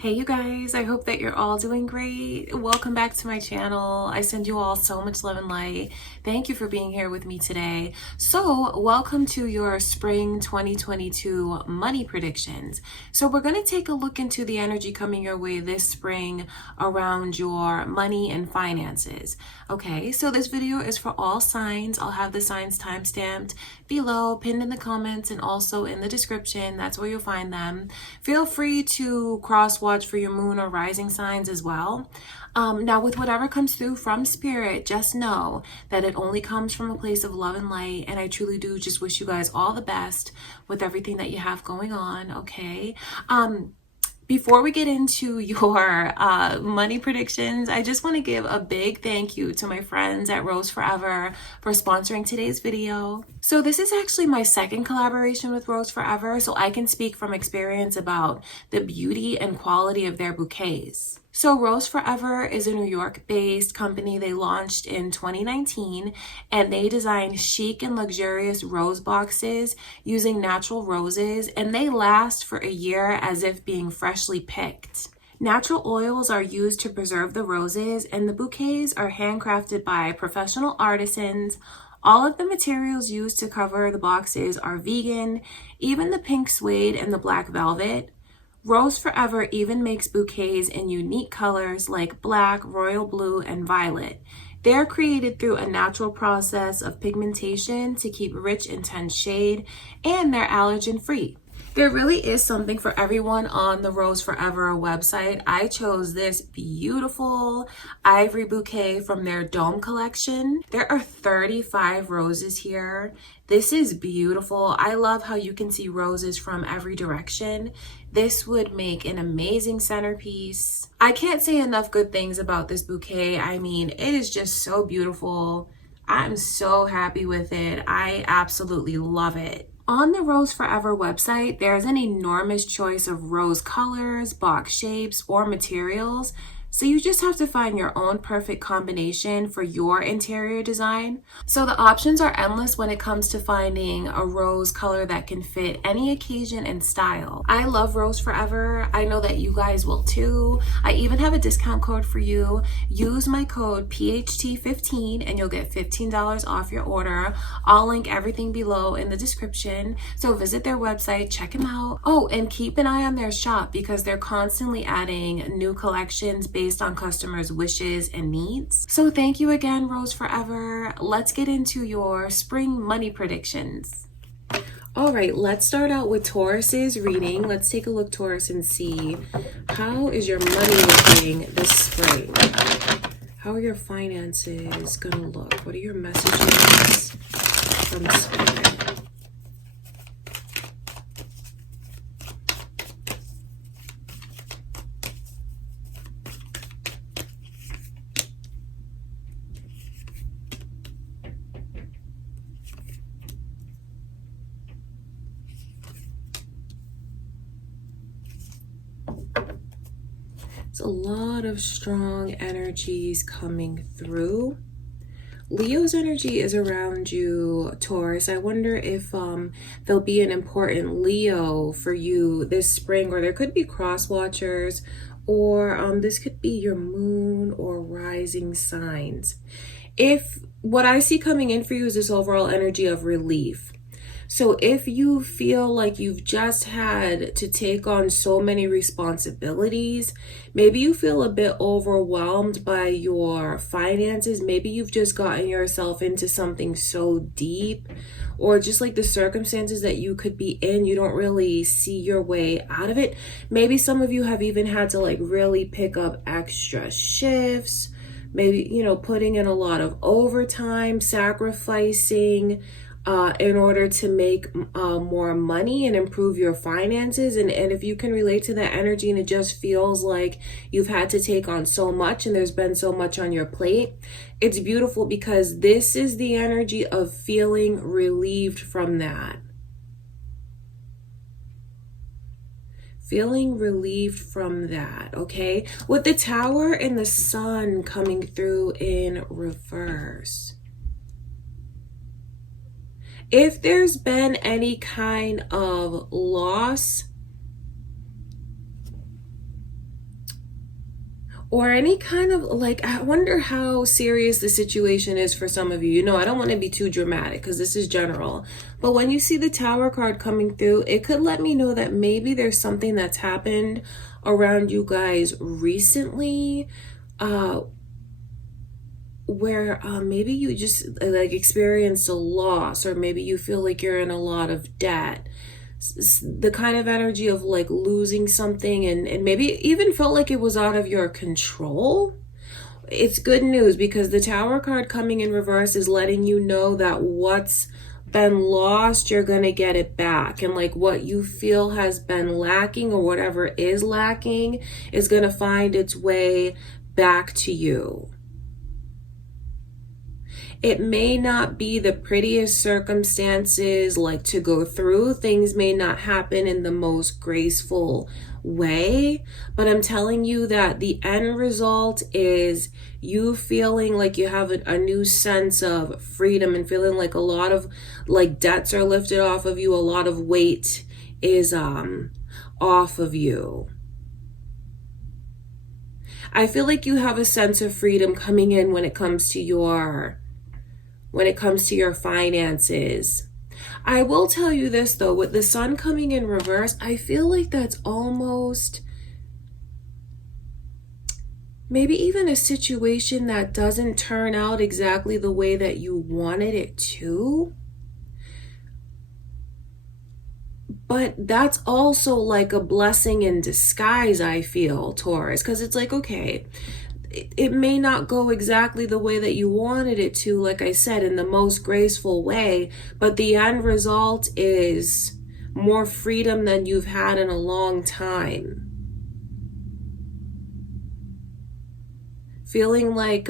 Hey you guys, I hope that you're all doing great. Welcome back to my channel. I send you all so much love and light. Thank you for being here with me today. So welcome to your spring 2022 money predictions. So we're going to take a look into the energy coming your way this spring around your money and finances. Okay, so this video is for all signs. I'll have the signs timestamped below, pinned in the comments, and also in the description. That's where you'll find them. Feel free to cross-watch for your moon or rising signs as well. Now, with whatever comes through from spirit, just know that it only comes from a place of love and light. And I truly do just wish you guys all the best with everything that you have going on. Okay. Before we get into your money predictions, I just want to give a big thank you to my friends at Rose Forever for sponsoring today's video. So this is actually my second collaboration with Rose Forever, so I can speak from experience about the beauty and quality of their bouquets. So Rose Forever is a New York-based company. They launched in 2019, and they design chic and luxurious rose boxes using natural roses, and they last for a year as if being freshly picked. Natural oils are used to preserve the roses, and the bouquets are handcrafted by professional artisans. All of the materials used to cover the boxes are vegan, even the pink suede and the black velvet. Rose Forever even makes bouquets in unique colors like black, royal blue, and violet. They're created through a natural process of pigmentation to keep rich, intense shade, and they're allergen free. There really is something for everyone on the Rose Forever website. I chose this beautiful ivory bouquet from their Dome collection. There are 35 roses here. This is beautiful. I love how you can see roses from every direction. This would make an amazing centerpiece. I can't say enough good things about this bouquet. I mean, it is just so beautiful. I'm so happy with it. I absolutely love it. On the Rose Forever website, there's an enormous choice of rose colors, box shapes, or materials. So you just have to find your own perfect combination for your interior design. So the options are endless when it comes to finding a rose color that can fit any occasion and style. I love Rose Forever. I know that you guys will too. I even have a discount code for you. Use my code PHT15 and you'll get $15 off your order. I'll link everything below in the description. So visit their website, check them out. Oh, and keep an eye on their shop because they're constantly adding new collections based on customers' wishes and needs. So thank you again, Rose Forever. Let's get into your spring money predictions. All right, let's start out with Taurus's reading. Let's take a look, Taurus, and see how is your money looking this spring? How are your finances gonna look? What are your messages from spirit? It's a lot of strong energies coming through. Leo's energy is around you, Taurus. I wonder if there'll be an important Leo for you this spring, or there could be cross watchers, or this could be your moon or rising signs. If what I see coming in for you is this overall energy of relief. So if you feel like you've just had to take on so many responsibilities, maybe you feel a bit overwhelmed by your finances, maybe you've just gotten yourself into something so deep, or just like the circumstances that you could be in, you don't really see your way out of it. Maybe some of you have even had to like really pick up extra shifts, maybe, you know, putting in a lot of overtime, sacrificing, in order to make more money and improve your finances. And if you can relate to that energy and it just feels like you've had to take on so much and there's been so much on your plate, it's beautiful because this is the energy of feeling relieved from that. Feeling relieved from that, okay? With the Tower and the Sun coming through in reverse. If there's been any kind of loss or any kind of like, I wonder how serious the situation is for some of you. You know, I don't want to be too dramatic because this is general, but when you see the Tower card coming through, it could let me know that maybe there's something that's happened around you guys recently, where maybe you just like experienced a loss, or maybe you feel like you're in a lot of debt. The kind of energy of like losing something, and maybe even felt like it was out of your control. It's good news, because the Tower card coming in reverse is letting you know that what's been lost, you're gonna get it back, and like what you feel has been lacking, or whatever is lacking, is gonna find its way back to you. It may not be the prettiest circumstances like to go through. Things may not happen in the most graceful way, but I'm telling you that the end result is you feeling like you have a new sense of freedom, and feeling like a lot of like debts are lifted off of you. A lot of weight is off of you. I feel like you have a sense of freedom coming in when it comes to your finances. I will tell you this though, with the Sun coming in reverse, I feel like that's almost maybe even a situation that doesn't turn out exactly the way that you wanted it to. But that's also like a blessing in disguise, I feel, Taurus, because it's like, okay, it may not go exactly the way that you wanted it to, like I said, in the most graceful way, but the end result is more freedom than you've had in a long time. Feeling like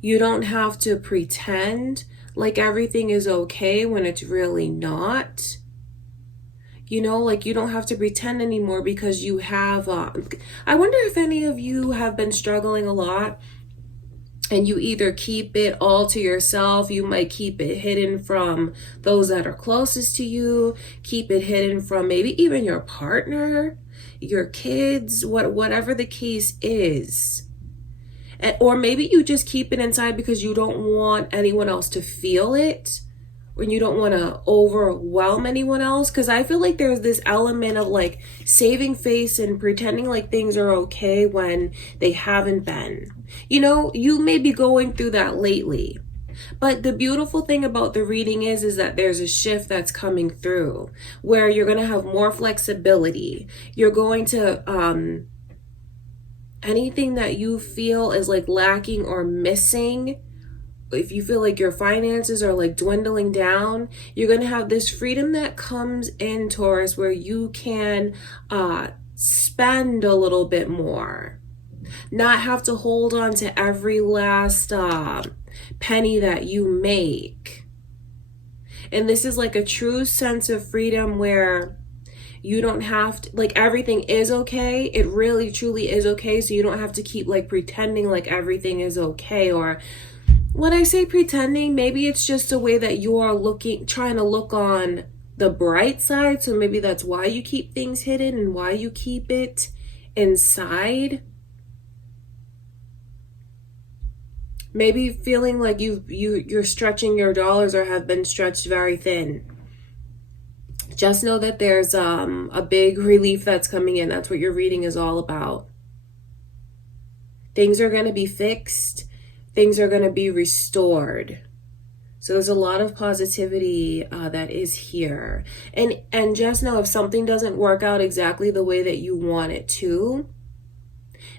you don't have to pretend like everything is okay when it's really not. You know, like you don't have to pretend anymore, because you have, I wonder if any of you have been struggling a lot and you either keep it all to yourself. You might keep it hidden from those that are closest to you, keep it hidden from maybe even your partner, your kids, whatever the case is. Or maybe you just keep it inside because you don't want anyone else to feel it, when you don't want to overwhelm anyone else. Because I feel like there's this element of like saving face and pretending like things are okay when they haven't been. You know, you may be going through that lately, but the beautiful thing about the reading is that there's a shift that's coming through where you're going to have more flexibility. You're going to anything that you feel is like lacking or missing, if you feel like your finances are like dwindling down, you're going to have this freedom that comes in, Taurus, where you can spend a little bit more, not have to hold on to every last penny that you make. And this is like a true sense of freedom where you don't have to, like, everything is okay. It really truly is okay. So you don't have to keep like pretending like everything is okay. Or when I say pretending, maybe it's just a way that you are trying to look on the bright side. So maybe that's why you keep things hidden and why you keep it inside. Maybe feeling like you're stretching your dollars or have been stretched very thin. Just know that there's a big relief that's coming in. That's what your reading is all about. Things are going to be fixed. Things are going to be restored. So there's a lot of positivity that is here. And just know, if something doesn't work out exactly the way that you want it to,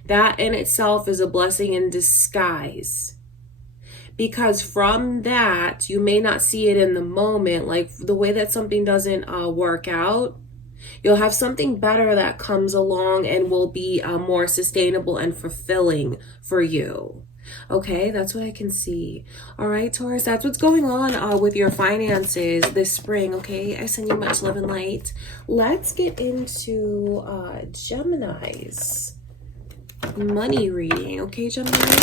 that in itself is a blessing in disguise. Because from that, you may not see it in the moment, like the way that something doesn't work out, you'll have something better that comes along and will be more sustainable and fulfilling for you. Okay, that's what I can see. All right, Taurus, that's what's going on with your finances this spring. Okay, I send you much love and light. Let's get into Gemini's money reading. Okay, Gemini.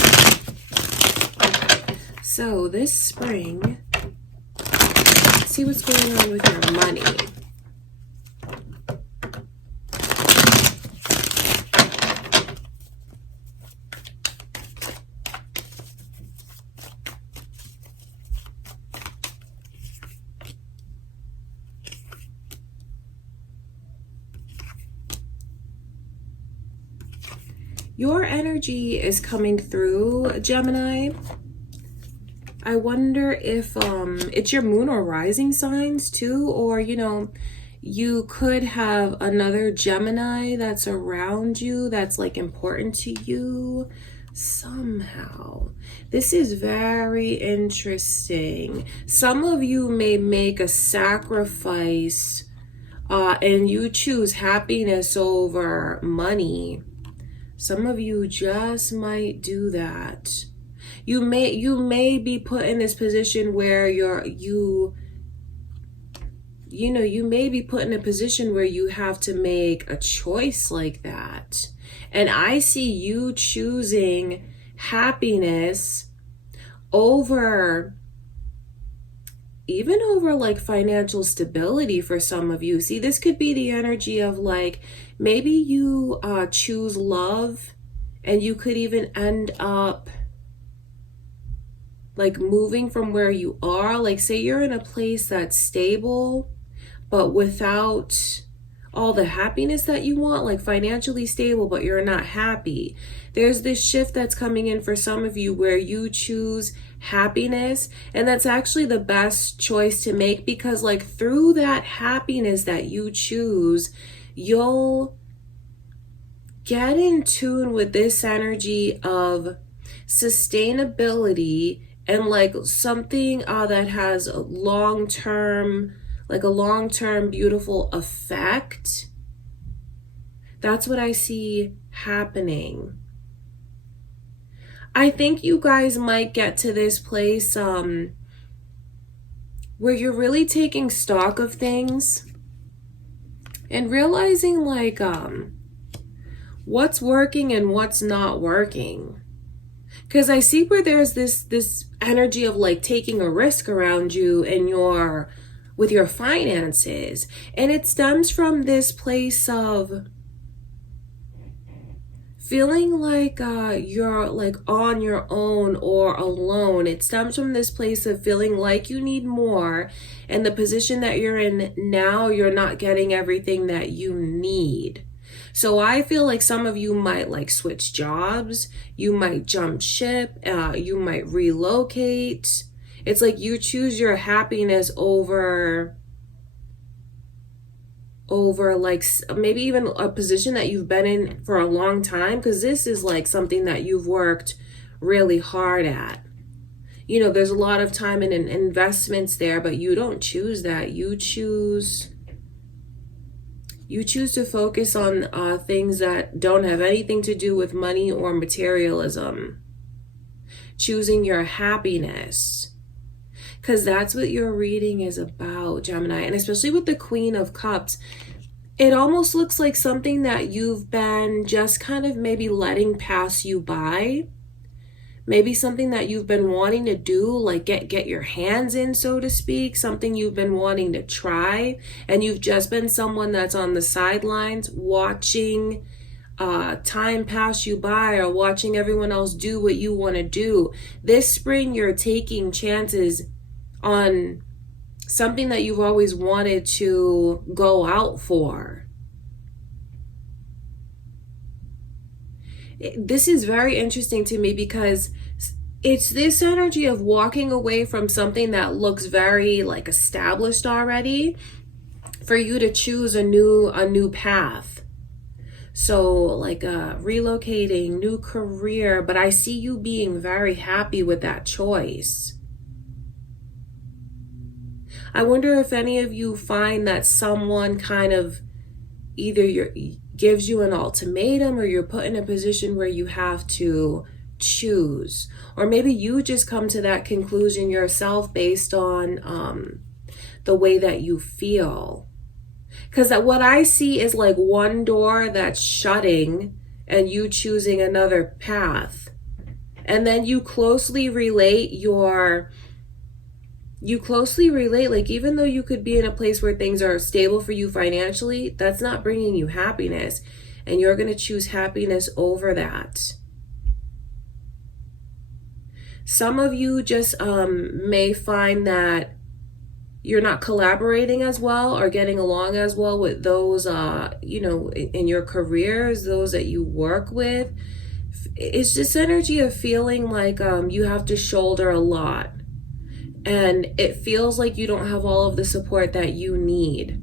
So this spring, see what's going on with your money. your energy is coming through, Gemini. I wonder if it's your moon or rising signs too, or you know, you could have another Gemini that's around you that's like important to you somehow. This is very interesting. Some of you may make a sacrifice and you choose happiness over money. Some of you just might do that. You may be put in this position where you may be put in a position where you have to make a choice like that. And I see you choosing happiness over like financial stability for some of you. See, this could be the energy of like, maybe you choose love, and you could even end up like moving from where you are. Like, say you're in a place that's stable, but without all the happiness that you want, like financially stable, but you're not happy. There's this shift that's coming in for some of you where you choose happiness, and that's actually the best choice to make, because like through that happiness that you choose, you'll get in tune with this energy of sustainability and like something that has a long-term beautiful effect. That's what I see happening. I think you guys might get to this place where you're really taking stock of things and realizing like what's working and what's not working. Because I see where there's this energy of like taking a risk around you and with your finances, and it stems from this place of feeling like you're like on your own or alone. It stems from this place of feeling like you need more, and the position that you're in now, you're not getting everything that you need. So I feel like some of you might like switch jobs, you might jump ship, you might relocate. It's like you choose your happiness over like maybe even a position that you've been in for a long time, because this is like something that you've worked really hard at. You know, there's a lot of time and investments there, but you don't choose that. You choose to focus on things that don't have anything to do with money or materialism. Choosing your happiness. Because that's what your reading is about, Gemini. And especially with the Queen of Cups, it almost looks like something that you've been just kind of maybe letting pass you by. Maybe something that you've been wanting to do, like get your hands in, so to speak. Something you've been wanting to try. And you've just been someone that's on the sidelines watching time pass you by, or watching everyone else do what you want to do. This spring, you're taking chances on something that you've always wanted to go out for. This is very interesting to me because it's this energy of walking away from something that looks very like established already, for you to choose a new path. So like relocating, new career, but I see you being very happy with that choice. I wonder if any of you find that someone kind of either gives you an ultimatum, or you're put in a position where you have to choose. Or maybe you just come to that conclusion yourself based on the way that you feel. Because what I see is like one door that's shutting and you choosing another path. And then you closely relate like, even though you could be in a place where things are stable for you financially, that's not bringing you happiness, and you're going to choose happiness over that. Some of you just may find that you're not collaborating as well or getting along as well with those in your careers, those that you work with. It's this energy of feeling like you have to shoulder a lot, and it feels like you don't have all of the support that you need.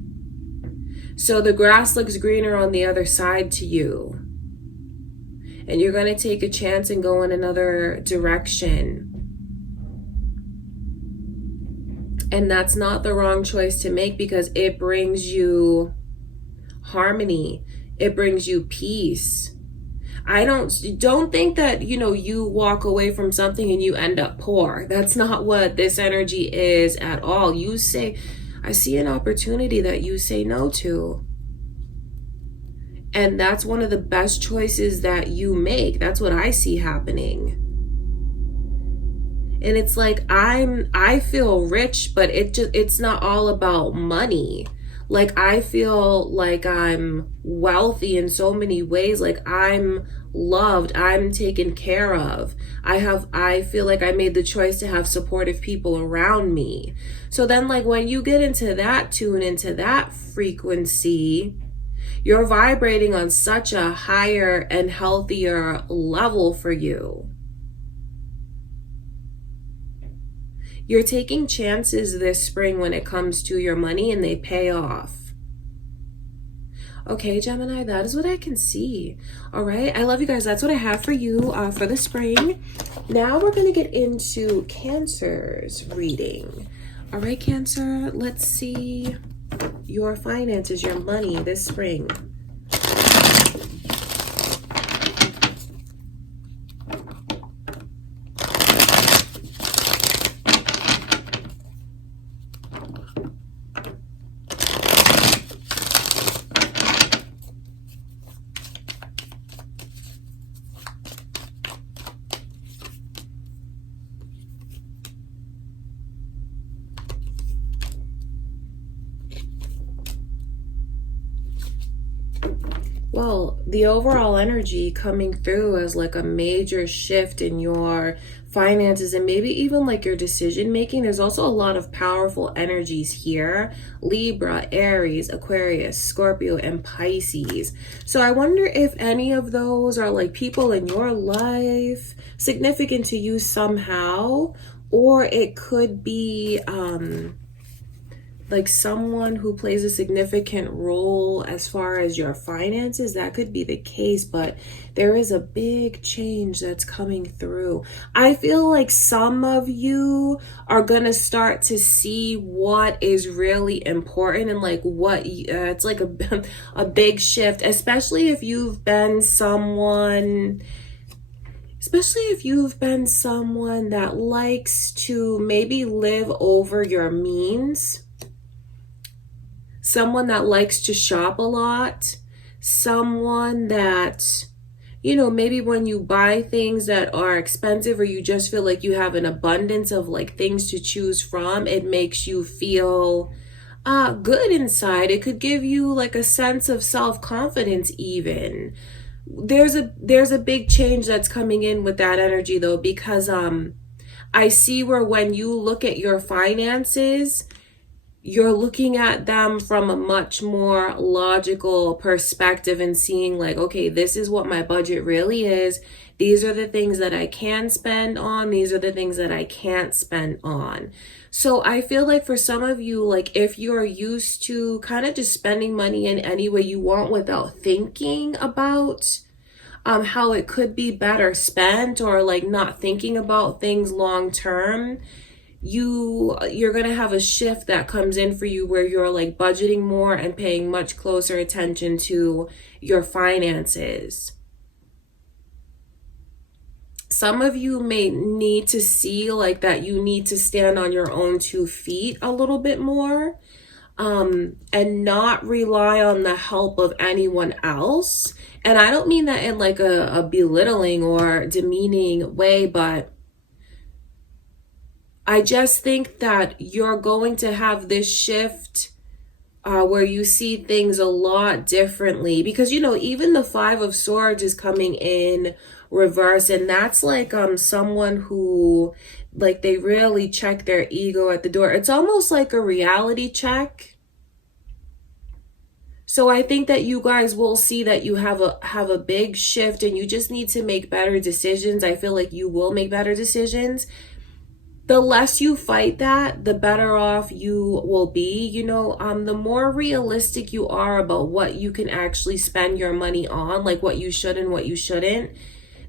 So the grass looks greener on the other side to you, and you're going to take a chance and go in another direction. And that's not the wrong choice to make, because it brings you harmony. It brings you peace. I don't think that, you walk away from something and you end up poor. That's not what this energy is at all. I see an opportunity that you say no to. And that's one of the best choices that you make. That's what I see happening. And it's like, I feel rich, but it's not all about money. Like, I feel like I'm wealthy in so many ways. Like, I'm loved, I'm taken care of. I feel like I made the choice to have supportive people around me. So then, like, when you get into that tune, into that frequency, you're vibrating on such a higher and healthier level for you. You're taking chances this spring when it comes to your money, and they pay off. Okay, Gemini, that is what I can see. All right, I love you guys. That's what I have for you for the spring. Now we're going to get into Cancer's reading. All right, Cancer, let's see your finances, your money this spring. Well, the overall energy coming through as like a major shift in your finances and maybe even like your decision making. There's also a lot of powerful energies here. Libra, Aries, Aquarius, Scorpio, and Pisces. So I wonder if any of those are like people in your life, significant to you somehow, or it could be like someone who plays a significant role as far as your finances. That could be the case, but there is a big change that's coming through. I feel like some of you are gonna start to see what is really important and like what it's like a big shift, especially if you've been someone that likes to maybe live over your means. Someone that likes to shop a lot, someone that, maybe when you buy things that are expensive or you just feel like you have an abundance of like things to choose from, it makes you feel good inside. It could give you like a sense of self-confidence even. There's a big change that's coming in with that energy though, because I see where when you look at your finances, you're looking at them from a much more logical perspective and seeing like, okay, this is what my budget really is. These are the things that I can spend on. These are the things that I can't spend on. So I feel like for some of you, like if you're used to kind of just spending money in any way you want without thinking about how it could be better spent, or like not thinking about things long term, you're gonna have a shift that comes in for you where you're like budgeting more and paying much closer attention to your finances. Some of you may need to see like that you need to stand on your own 2 feet a little bit more, and not rely on the help of anyone else. And I don't mean that in like a belittling or demeaning way, but I just think that you're going to have this shift where you see things a lot differently, because even the 5 of Swords is coming in reverse, and that's like someone who like they really check their ego at the door. It's almost like a reality check. So I think that you guys will see that you have a big shift, and you just need to make better decisions. I feel like you will make better decisions. The less you fight that, the better off you will be. You know, the more realistic you are about what you can actually spend your money on, like what you should and what you shouldn't,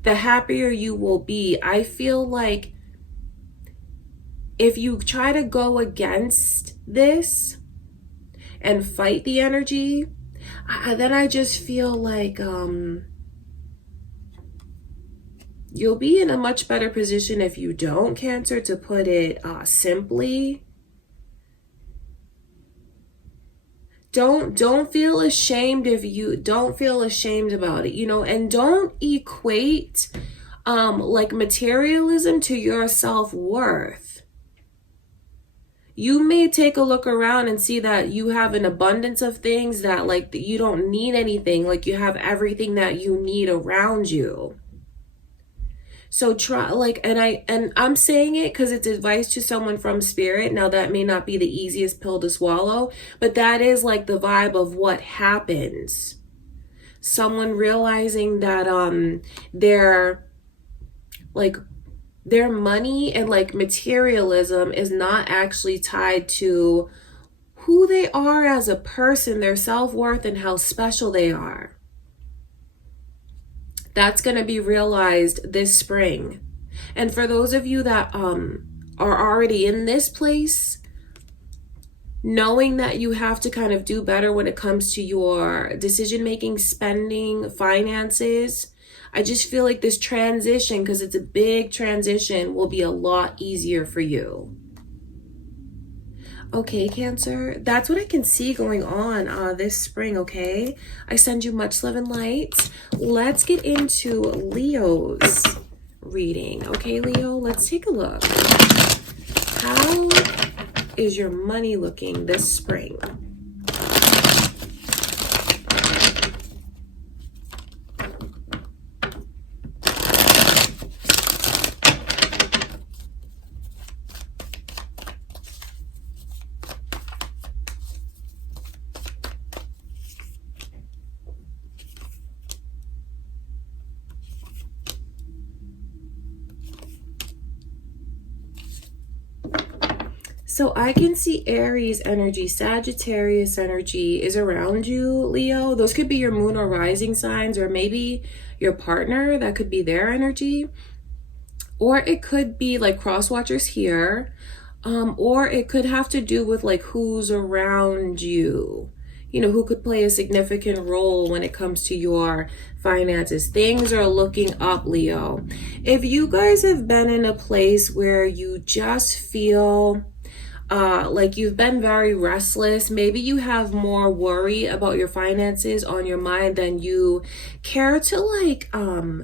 the happier you will be. I feel like if you try to go against this and fight the energy, then I just feel like you'll be in a much better position if you don't, Cancer, to put it simply. Don't feel ashamed if you don't feel ashamed about it, you know, and don't equate like materialism to your self-worth. You may take a look around and see that you have an abundance of things, that like you don't need anything, like you have everything that you need around you. So try, like, and I'm saying it because it's advice to someone from spirit. Now that may not be the easiest pill to swallow, but that is like the vibe of what happens. Someone realizing that their money and like materialism is not actually tied to who they are as a person, their self-worth, and how special they are. That's going to be realized this spring. And for those of you that are already in this place, knowing that you have to kind of do better when it comes to your decision making, spending, finances, I just feel like this transition, because it's a big transition, will be a lot easier for you. Okay, Cancer, that's what I can see going on this spring, okay? I send you much love and light. Let's get into Leo's reading. Okay, Leo, let's take a look. How is your money looking this spring? So I can see Aries energy, Sagittarius energy is around you, Leo. Those could be your moon or rising signs, or maybe your partner. That could be their energy. Or it could be like cross watchers here. Or it could have to do with like who's around you. You know, who could play a significant role when it comes to your finances. Things are looking up, Leo. If you guys have been in a place where you just feel like you've been very restless, maybe you have more worry about your finances on your mind than you care to like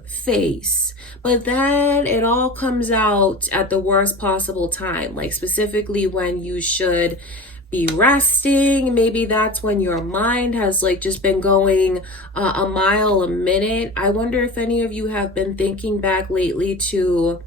face, but then it all comes out at the worst possible time, like specifically when you should be resting. Maybe that's when your mind has like just been going a mile a minute. I wonder if any of you have been thinking back lately to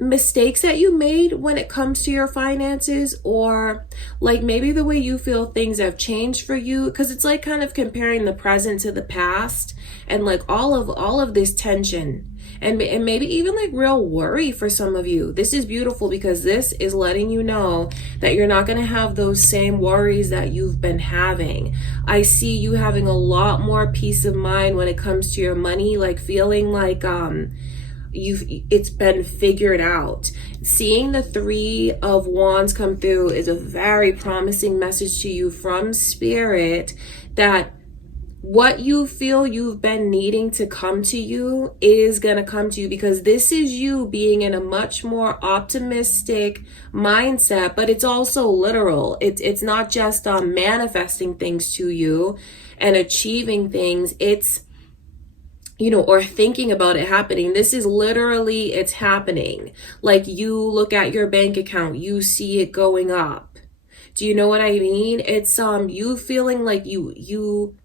mistakes that you made when it comes to your finances, or like maybe the way you feel things have changed for you, because it's like kind of comparing the present to the past, and like all of this tension and maybe even like real worry for some of you. This is beautiful because this is letting you know that you're not going to have those same worries that you've been having. I see you having a lot more peace of mind when it comes to your money, like feeling like it's been figured out. Seeing the 3 of Wands come through is a very promising message to you from spirit, that what you feel you've been needing to come to you is going to come to you, because this is you being in a much more optimistic mindset. But it's also literal. It's not just manifesting things to you and achieving things. It's, you know, or thinking about it happening. This is literally, it's happening. Like you look at your bank account, you see it going up. Do you know what I mean? It's you feeling like you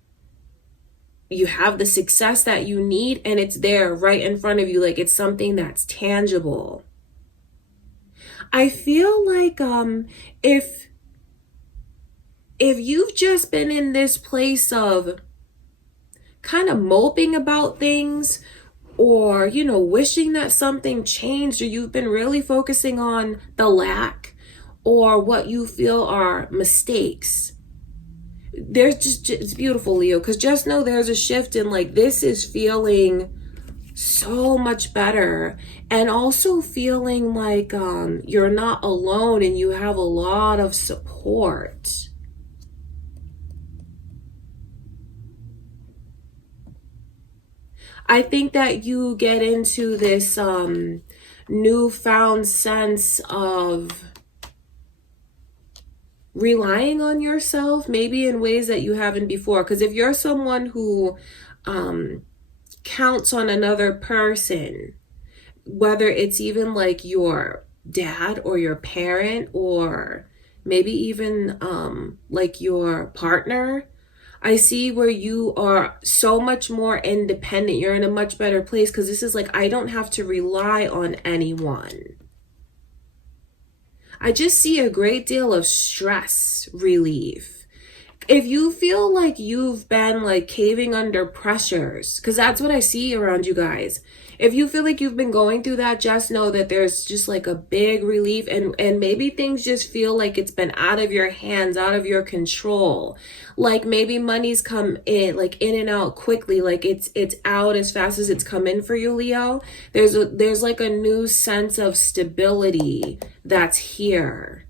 have the success that you need, and it's there right in front of you. Like it's something that's tangible. I feel like if if you've just been in this place of kind of moping about things, or, you know, wishing that something changed, or you've been really focusing on the lack or what you feel are mistakes, there's just it's beautiful, Leo, because just know there's a shift in, like, this is feeling so much better, and also feeling like you're not alone and you have a lot of support. I think that you get into this newfound sense of relying on yourself, maybe in ways that you haven't before. Because if you're someone who counts on another person, whether it's even like your dad or your parent, or maybe even like your partner, I see where you are so much more independent. You're in a much better place, because this is like, I don't have to rely on anyone. I just see a great deal of stress relief. If you feel like you've been like caving under pressures, because that's what I see around you guys. If you feel like you've been going through that, just know that there's just like a big relief, and maybe things just feel like it's been out of your hands, out of your control. Like maybe money's come in, like in and out quickly, like it's out as fast as it's come in for you, Leo. There's like a new sense of stability that's here.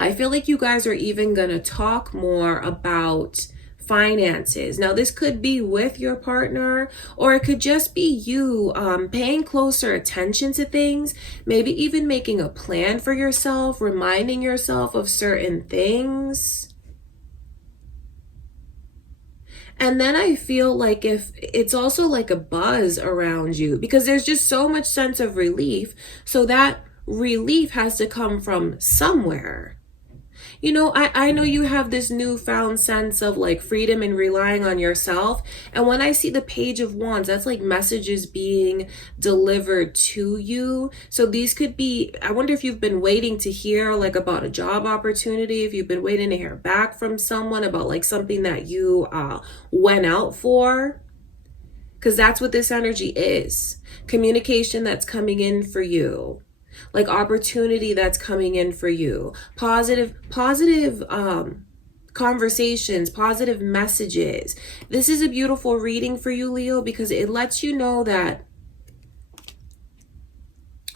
I feel like you guys are even gonna talk more about finances. Now, this could be with your partner, or it could just be you paying closer attention to things, maybe even making a plan for yourself, reminding yourself of certain things. And then I feel like if it's also like a buzz around you, because there's just so much sense of relief. So that relief has to come from somewhere. You know, I know you have this newfound sense of like freedom and relying on yourself. And when I see the Page of Wands, that's like messages being delivered to you. So these could be, I wonder if you've been waiting to hear like about a job opportunity, if you've been waiting to hear back from someone about like something that you went out for. Because that's what this energy is. Communication that's coming in for you. Like opportunity that's coming in for you, positive conversations, positive messages. This is a beautiful reading for you, Leo, because it lets you know that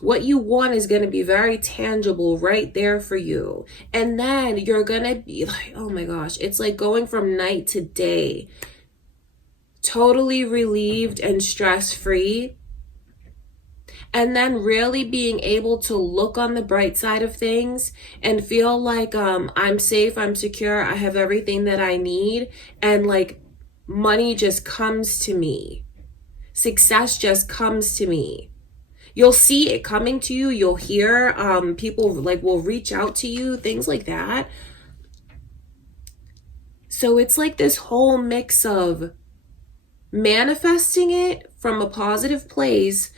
what you want is going to be very tangible right there for you. And then you're going to be like, oh my gosh, it's like going from night to day, totally relieved and stress-free. And then really being able to look on the bright side of things and feel like I'm safe, I'm secure, I have everything that I need. And like money just comes to me. Success just comes to me. You'll see it coming to you. You'll hear people like will reach out to you, things like that. So it's like this whole mix of manifesting it from a positive place,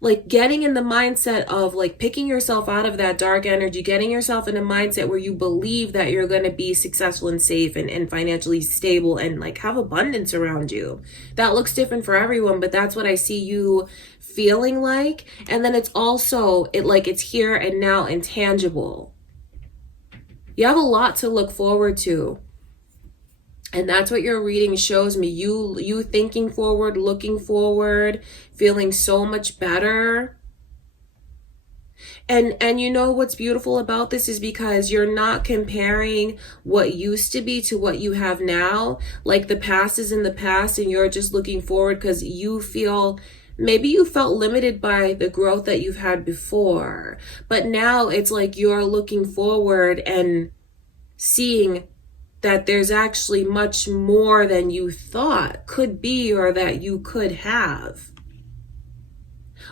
like getting in the mindset of like picking yourself out of that dark energy, getting yourself in a mindset where you believe that you're going to be successful and safe and financially stable and like have abundance around you. That looks different for everyone, but that's what I see you feeling like. And then it's also it's here and now and tangible. You have a lot to look forward to. And that's what your reading shows me. You thinking forward, looking forward, feeling so much better. And you know what's beautiful about this is because you're not comparing what used to be to what you have now. Like the past is in the past and you're just looking forward because you feel, maybe you felt limited by the growth that you've had before. But now it's like you're looking forward and seeing that there's actually much more than you thought could be or that you could have.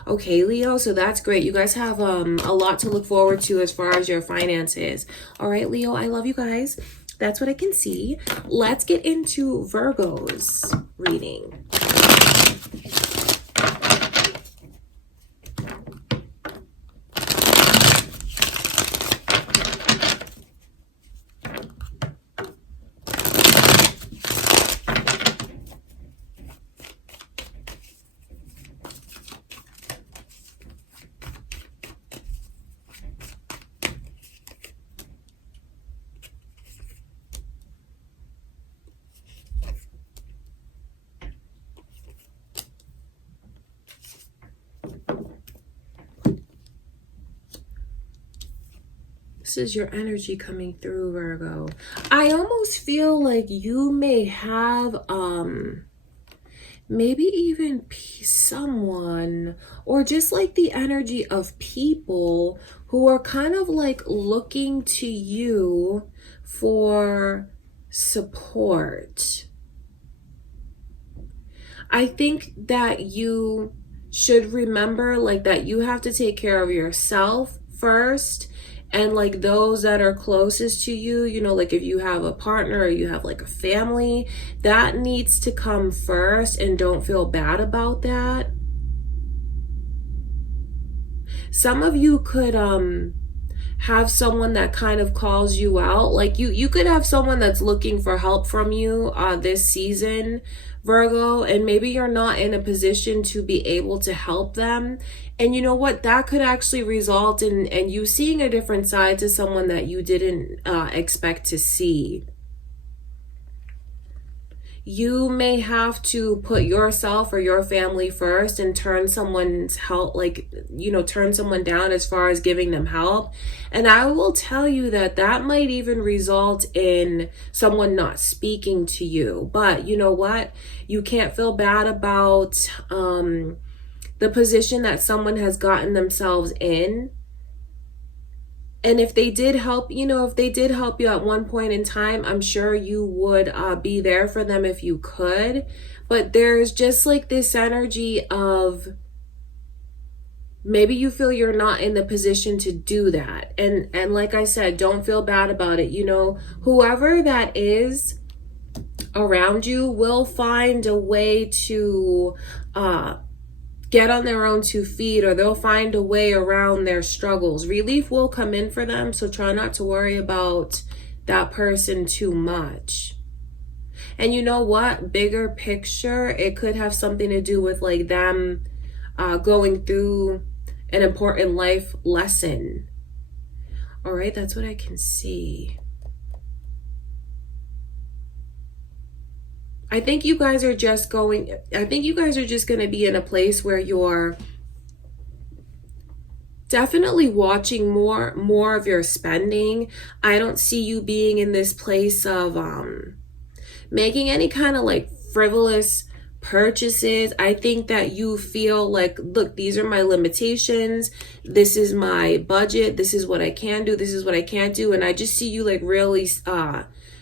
Okay, Leo, so that's great. You guys have a lot to look forward to as far as your finances. All right, Leo, I love you guys. That's what I can see. Let's get into Virgo's reading. This is your energy coming through, Virgo. I almost feel like you may have maybe even someone, or just like the energy of people who are kind of like looking to you for support. I think that you should remember like that you have to take care of yourself first, and like those that are closest to you, you know, like if you have a partner or you have like a family, that needs to come first, and don't feel bad about that. Some of you could have someone that kind of calls you out. Like you could have someone that's looking for help from you this season, Virgo, and maybe you're not in a position to be able to help them. And you know what? That could actually result in you seeing a different side to someone that you didn't expect to see. You may have to put yourself or your family first and turn someone's help, like, you know, turn someone down as far as giving them help. And I will tell you that that might even result in someone not speaking to you. But you know what? You can't feel bad about the position that someone has gotten themselves in. And if they did help, you know, if they did help you at one point in time, I'm sure you would be there for them if you could. But there's just like this energy of maybe you feel you're not in the position to do that. And like I said, don't feel bad about it. You know, whoever that is around you will find a way to get on their own 2 feet, or they'll find a way around their struggles. Relief will come in for them, so try not to worry about that person too much. And you know what? Bigger picture, it could have something to do with like them going through an important life lesson. All right, that's what I can see. I think you guys are just going to be in a place where you're definitely watching more of your spending. I don't see you being in this place of making any kind of like frivolous purchases. I think that you feel like, look, these are my limitations. This is my budget. This is what I can do. This is what I can't do. And I just see you like really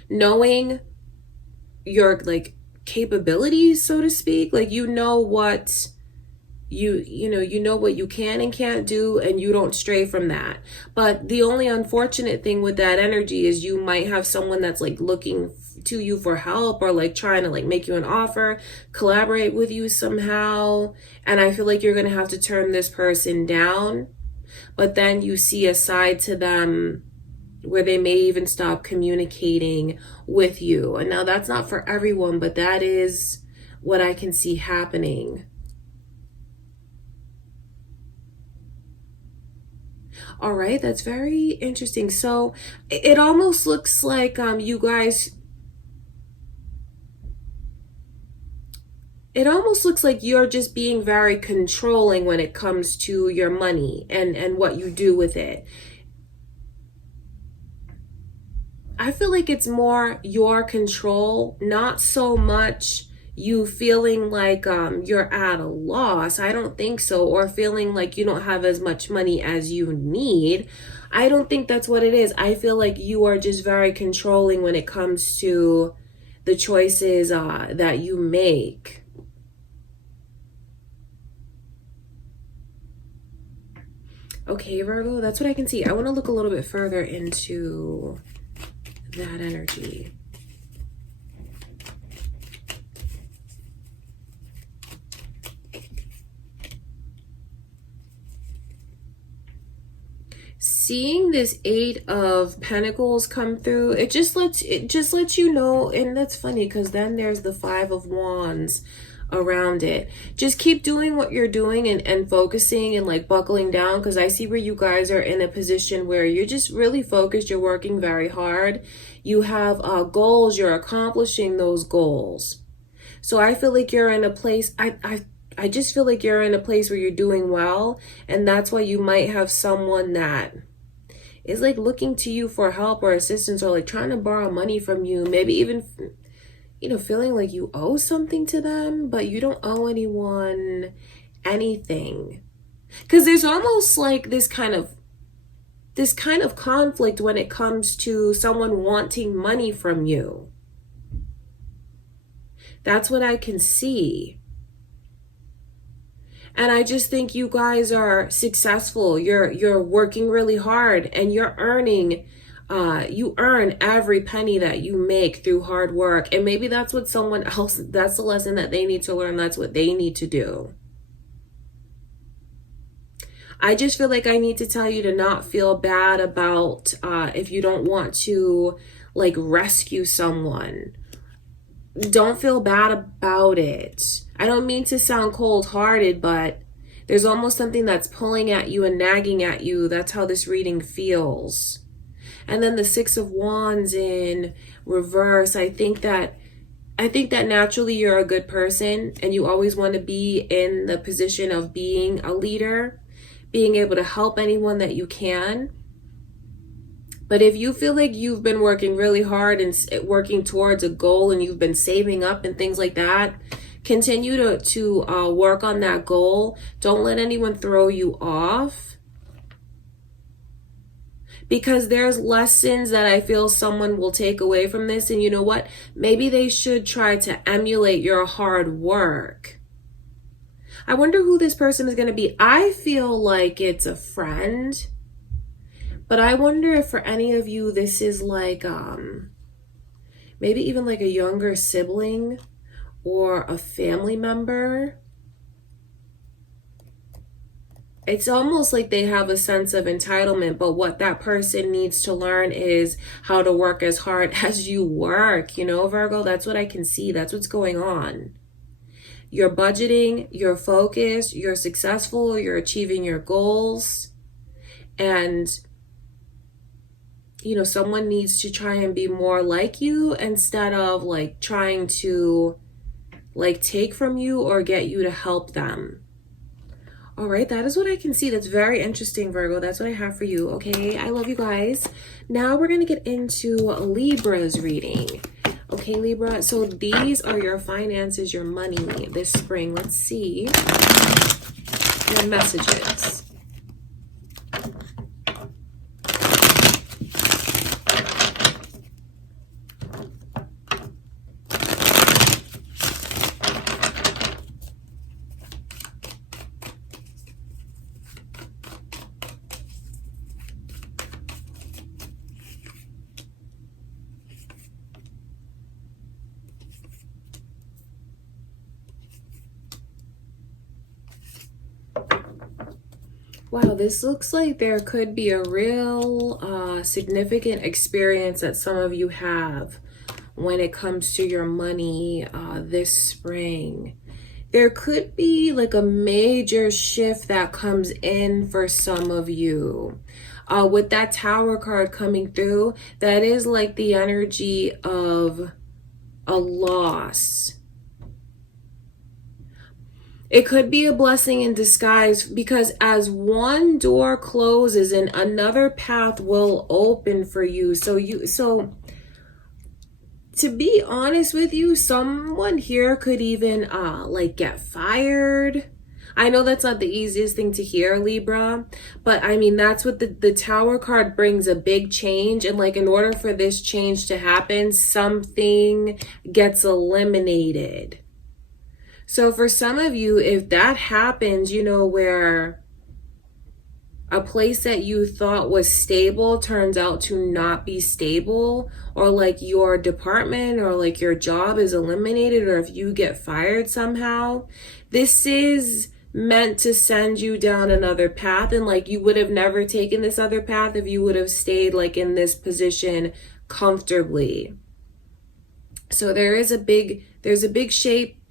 knowing your like capabilities, so to speak. Like you know what you know what you can and can't do, and you don't stray from that. But the only unfortunate thing with that energy is you might have someone that's like looking to you for help, or like trying to like make you an offer, collaborate with you somehow, and I feel like you're gonna have to turn this person down. But then you see a side to them where they may even stop communicating with you. And now that's not for everyone, but that is what I can see happening. All right, that's very interesting. So it almost looks like you guys, it almost looks like you're just being very controlling when it comes to your money and what you do with it. I feel like it's more your control, not so much you feeling like you're at a loss. I don't think so. Or feeling like you don't have as much money as you need. I don't think that's what it is. I feel like you are just very controlling when it comes to the choices that you make. Okay, Virgo, that's what I can see. I want to look a little bit further into that energy. Seeing this 8 of Pentacles come through, it just lets you know. And that's funny because then there's the 5 of Wands around it. Just keep doing what you're doing and focusing and like buckling down, because I see where you guys are in a position where you're just really focused. You're working very hard. You have goals. You're accomplishing those goals. So I feel like you're in a place, I just feel like you're in a place where you're doing well, and that's why you might have someone that is like looking to you for help or assistance, or like trying to borrow money from you. Maybe even, you know, feeling like you owe something to them, but you don't owe anyone anything. Because there's almost like this kind of conflict when it comes to someone wanting money from you. That's what I can see. And I just think you guys are successful. You're working really hard, and you're earning, you earn every penny that you make through hard work. And maybe that's what someone else, that's the lesson that they need to learn. That's what they need to do. I just feel like I need to tell you to not feel bad about if you don't want to like rescue someone. Don't feel bad about it. I don't mean to sound cold-hearted, but there's almost something that's pulling at you and nagging at you. That's how this reading feels. And then the Six of Wands in reverse. I think that naturally you're a good person, and you always want to be in the position of being a leader, being able to help anyone that you can. But if you feel like you've been working really hard and working towards a goal, and you've been saving up and things like that, continue to work on that goal. Don't let anyone throw you off. Because there's lessons that I feel someone will take away from this. And you know what? Maybe they should try to emulate your hard work. I wonder who this person is going to be. I feel like it's a friend. But I wonder if for any of you, this is like, maybe even like a younger sibling or a family member. It's almost like they have a sense of entitlement, but what that person needs to learn is how to work as hard as you work. You know, Virgo, that's what I can see. That's what's going on. You're budgeting, you're focused, you're successful, you're achieving your goals. And you know, someone needs to try and be more like you instead of like trying to like take from you or get you to help them. All right, that is what I can see. That's very interesting, Virgo. That's what I have for you. Okay, I love you guys. Now we're going to get into Libra's reading. Okay, Libra, so these are your finances, your money this spring. Let's see your messages. Wow, this looks like there could be a real significant experience that some of you have when it comes to your money this spring. There could be like a major shift that comes in for some of you. With that Tower card coming through, that is like the energy of a loss. It could be a blessing in disguise, because as one door closes and another path will open for you. So to be honest with you, someone here could even like get fired. I know that's not the easiest thing to hear, Libra, but I mean, that's what the Tower card brings, a big change. And like, in order for this change to happen, something gets eliminated. So for some of you, if that happens, you know, where a place that you thought was stable turns out to not be stable, or like your department or like your job is eliminated, or if you get fired somehow, this is meant to send you down another path. And like, you would have never taken this other path if you would have stayed like in this position comfortably. So there's a big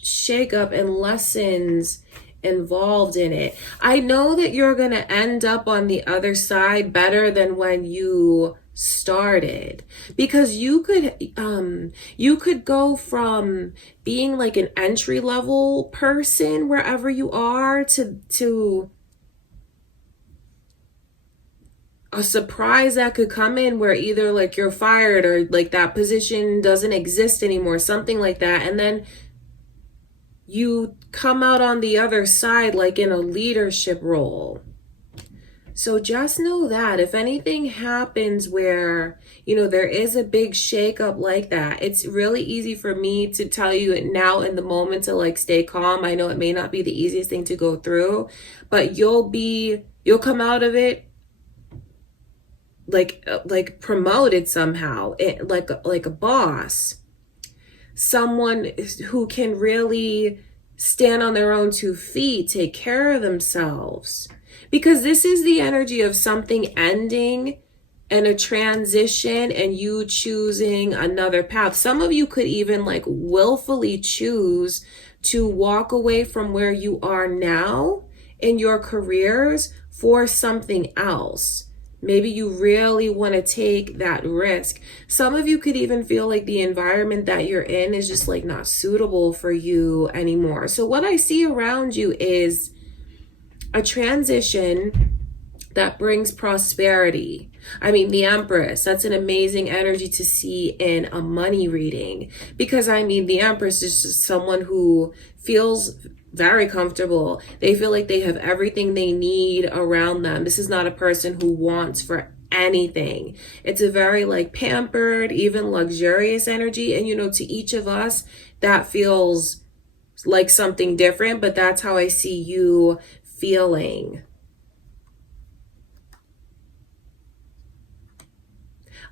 shake up and lessons involved in it. I know that you're going to end up on the other side better than when you started, because you could go from being like an entry level person wherever you are to a surprise that could come in where either like you're fired or like that position doesn't exist anymore, something like that. And then you come out on the other side like in a leadership role. So just know that if anything happens where, you know, there is a big shakeup like that, it's really easy for me to tell you it now in the moment to like stay calm. I know it may not be the easiest thing to go through, but you'll come out of it like promoted somehow, like a boss, someone who can really stand on their own 2 feet, take care of themselves. Because this is the energy of something ending and a transition and you choosing another path. Some of you could even like willfully choose to walk away from where you are now in your careers for something else. Maybe you really want to take that risk. Some of you could even feel like the environment that you're in is just like not suitable for you anymore. So what I see around you is a transition that brings prosperity. I mean, the Empress, that's an amazing energy to see in a money reading, because I mean, the Empress is just someone who feels very comfortable. They feel like they have everything they need around them. This is not a person who wants for anything. It's a very like pampered, even luxurious energy. And you know, to each of us, that feels like something different, but that's how I see you feeling.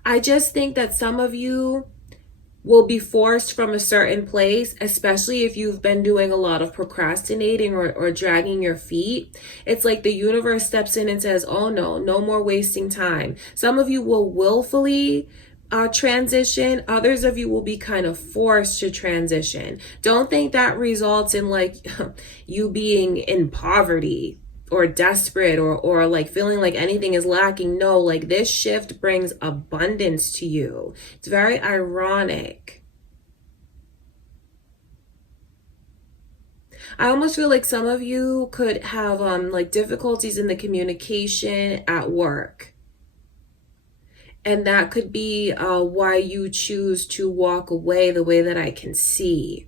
I just think that some of you will be forced from a certain place, especially if you've been doing a lot of procrastinating or dragging your feet. It's like the universe steps in and says, oh no more wasting time. Some of you will willfully transition. Others of you will be kind of forced to transition. Don't think that results in like you being in poverty or desperate or like feeling like anything is lacking. No, like this shift brings abundance to you. It's very ironic. I almost feel like some of you could have like difficulties in the communication at work. And that could be why you choose to walk away the way that I can see.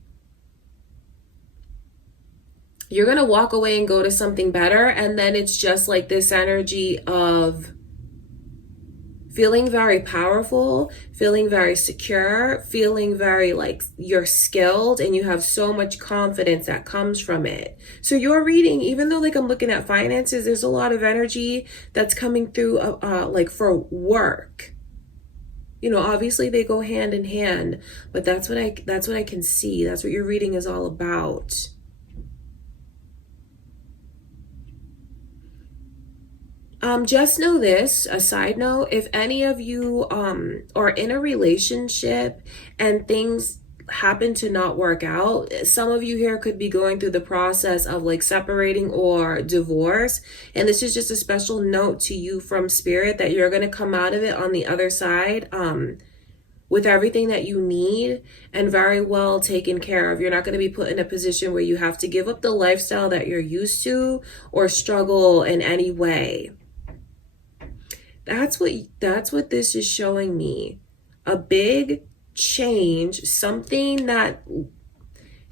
You're going to walk away and go to something better. And then it's just like this energy of feeling very powerful, feeling very secure, feeling very like you're skilled and you have so much confidence that comes from it. So your reading, even though like I'm looking at finances, there's a lot of energy that's coming through like for work. You know, obviously they go hand in hand, but that's what I can see. That's what your reading is all about. Just know this, a side note, if any of you are in a relationship and things happen to not work out, some of you here could be going through the process of like separating or divorce. And this is just a special note to you from Spirit that you're going to come out of it on the other side with everything that you need and very well taken care of. You're not going to be put in a position where you have to give up the lifestyle that you're used to or struggle in any way. That's what this is showing me. A big change, something that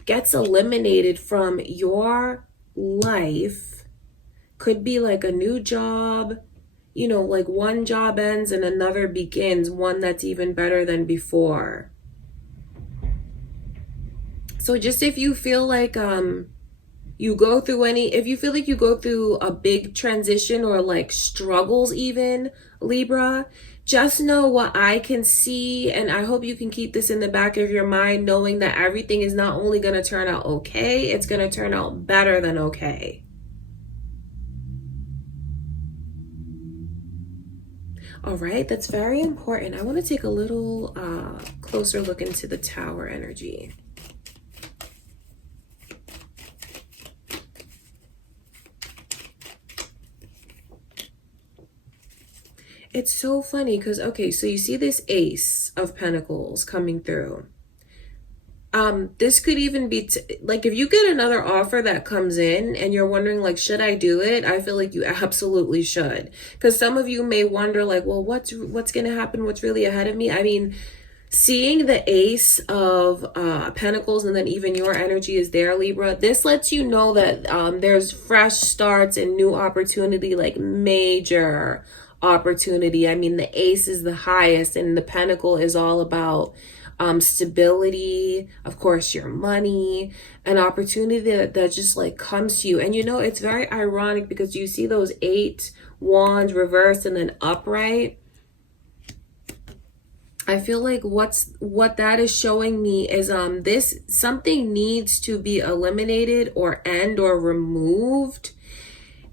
gets eliminated from your life. Could be like a new job, you know, like one job ends and another begins, one that's even better than before. So just if you feel like if you feel like you go through a big transition or like struggles even, Libra, just know what I can see, and I hope you can keep this in the back of your mind, knowing that everything is not only going to turn out okay, it's going to turn out better than okay. All right, that's very important. I want to take a little closer look into the Tower energy. It's so funny because, okay, so you see this Ace of Pentacles coming through. This could even be like if you get another offer that comes in and you're wondering like, should I do it? I feel like you absolutely should, because some of you may wonder like, well, what's going to happen? What's really ahead of me? I mean, seeing the Ace of Pentacles and then even your energy is there, Libra, this lets you know that there's fresh starts and new opportunity, like major opportunity. I mean, the Ace is the highest and the Pentacle is all about stability, of course, your money, an opportunity that just like comes to you. And you know, it's very ironic because you see those 8 wands reversed and then upright. I feel like what that is showing me is this something needs to be eliminated or end or removed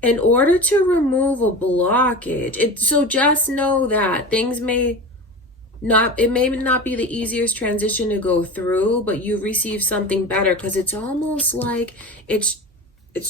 in order to remove a blockage. So just know that things may not be the easiest transition to go through, but you receive something better, because it's almost like it's